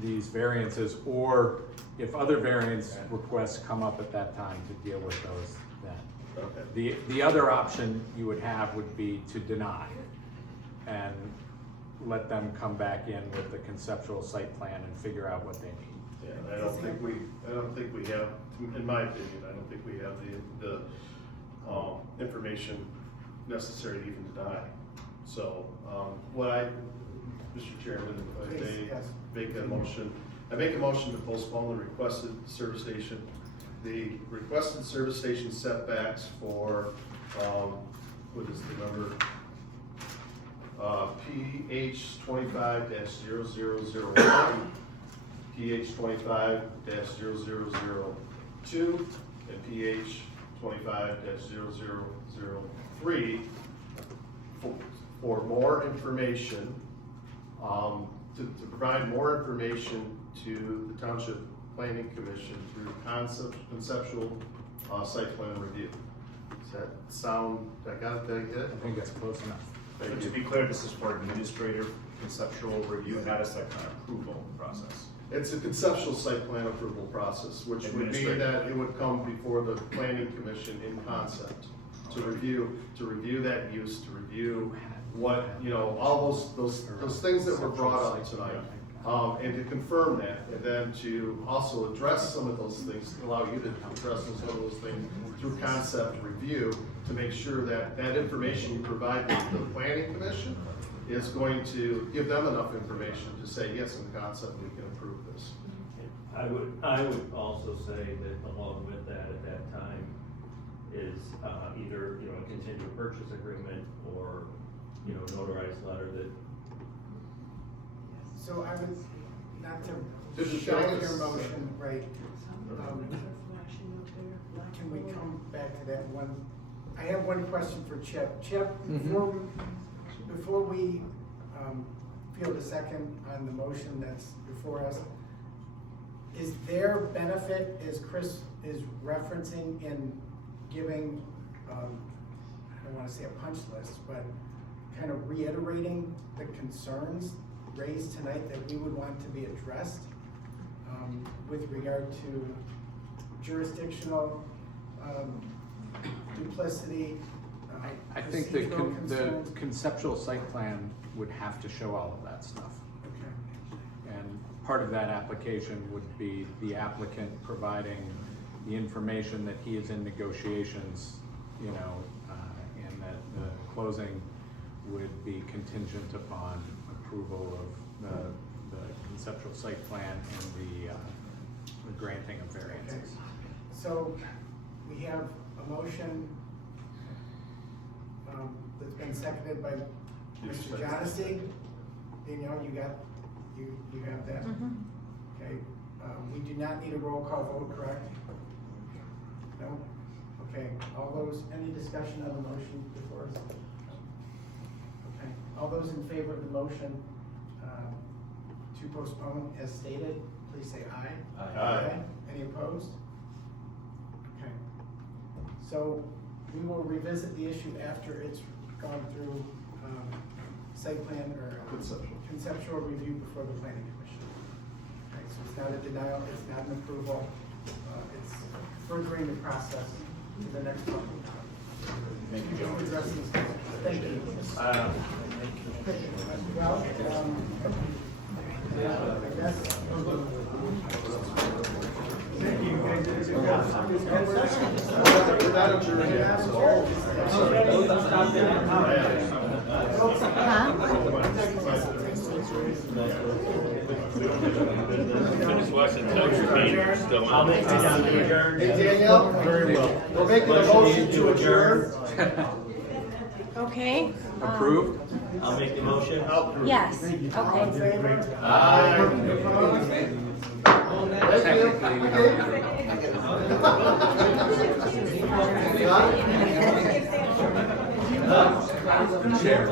these variances, or if other variance requests come up at that time, to deal with those then. Okay. The other option you would have would be to deny and let them come back in with the conceptual site plan and figure out what they need. Yeah, I don't think we have, in my opinion, I don't think we have the information necessary to even deny. So, Mr. Chairman, if I may make a motion, I make a motion to postpone the requested service station. The requested service station setbacks for, what is the number? PH 25-0001, PH 25-0002, and PH 25-0003 for more information, to provide more information to the Township Planning Commission through conceptual site plan review. Does that sound, I got it, did I get it? I think that's close enough. So to be clear, this is for administrative conceptual review, not a site plan approval process. It's a conceptual site plan approval process, which would be that it would come before the planning commission in concept to review that use, to review what, you know, all those things that were brought up tonight. And to confirm that, and then to also address some of those things, allow you to address some of those things through concept review, to make sure that that information you provide to the planning commission is going to give them enough information to say, yes, in the concept, we can approve this. I would also say that along with that, at that time, is either, you know, a contingent purchase agreement or, you know, notarized letter that. So I would, not to Just show show your us. motion, right? Can we come back to that one? I have one question for Chip. Chip, before we field a second on the motion that's before us, is there benefit, as Chris is referencing, in giving, I don't want to say a punch list, but kind of reiterating the concerns raised tonight that we would want to be addressed with regard to jurisdictional duplicity, I think the conceptual site plan would have to show all of that stuff. Okay. And part of that application would be the applicant providing the information that he is in negotiations, you know, and that the closing would be contingent upon approval of the conceptual site plan and the granting of variances. Okay. So we have a motion It's been seconded by Mr. Johnson. Danielle, you have that? Okay, we do not need a roll call vote, correct? No? Okay, any discussion on the motion before us? Okay, all those in favor of the motion to postpone as stated, please say aye. Aye. Any opposed? Okay. So we will revisit the issue after it's gone through site plan or conceptual review before the planning commission. Okay, so it's not a denial, it's not an approval, it's furthering the process to the next level. Thank you, Joe. Thank you. Well, I guess. Thank you, guys. I'll make it down to adjourn. Hey, Danielle? Very well. We're making a motion to adjourn. Okay. Approved? I'll make the motion. Yes, okay. Technically, we don't need a- Chair.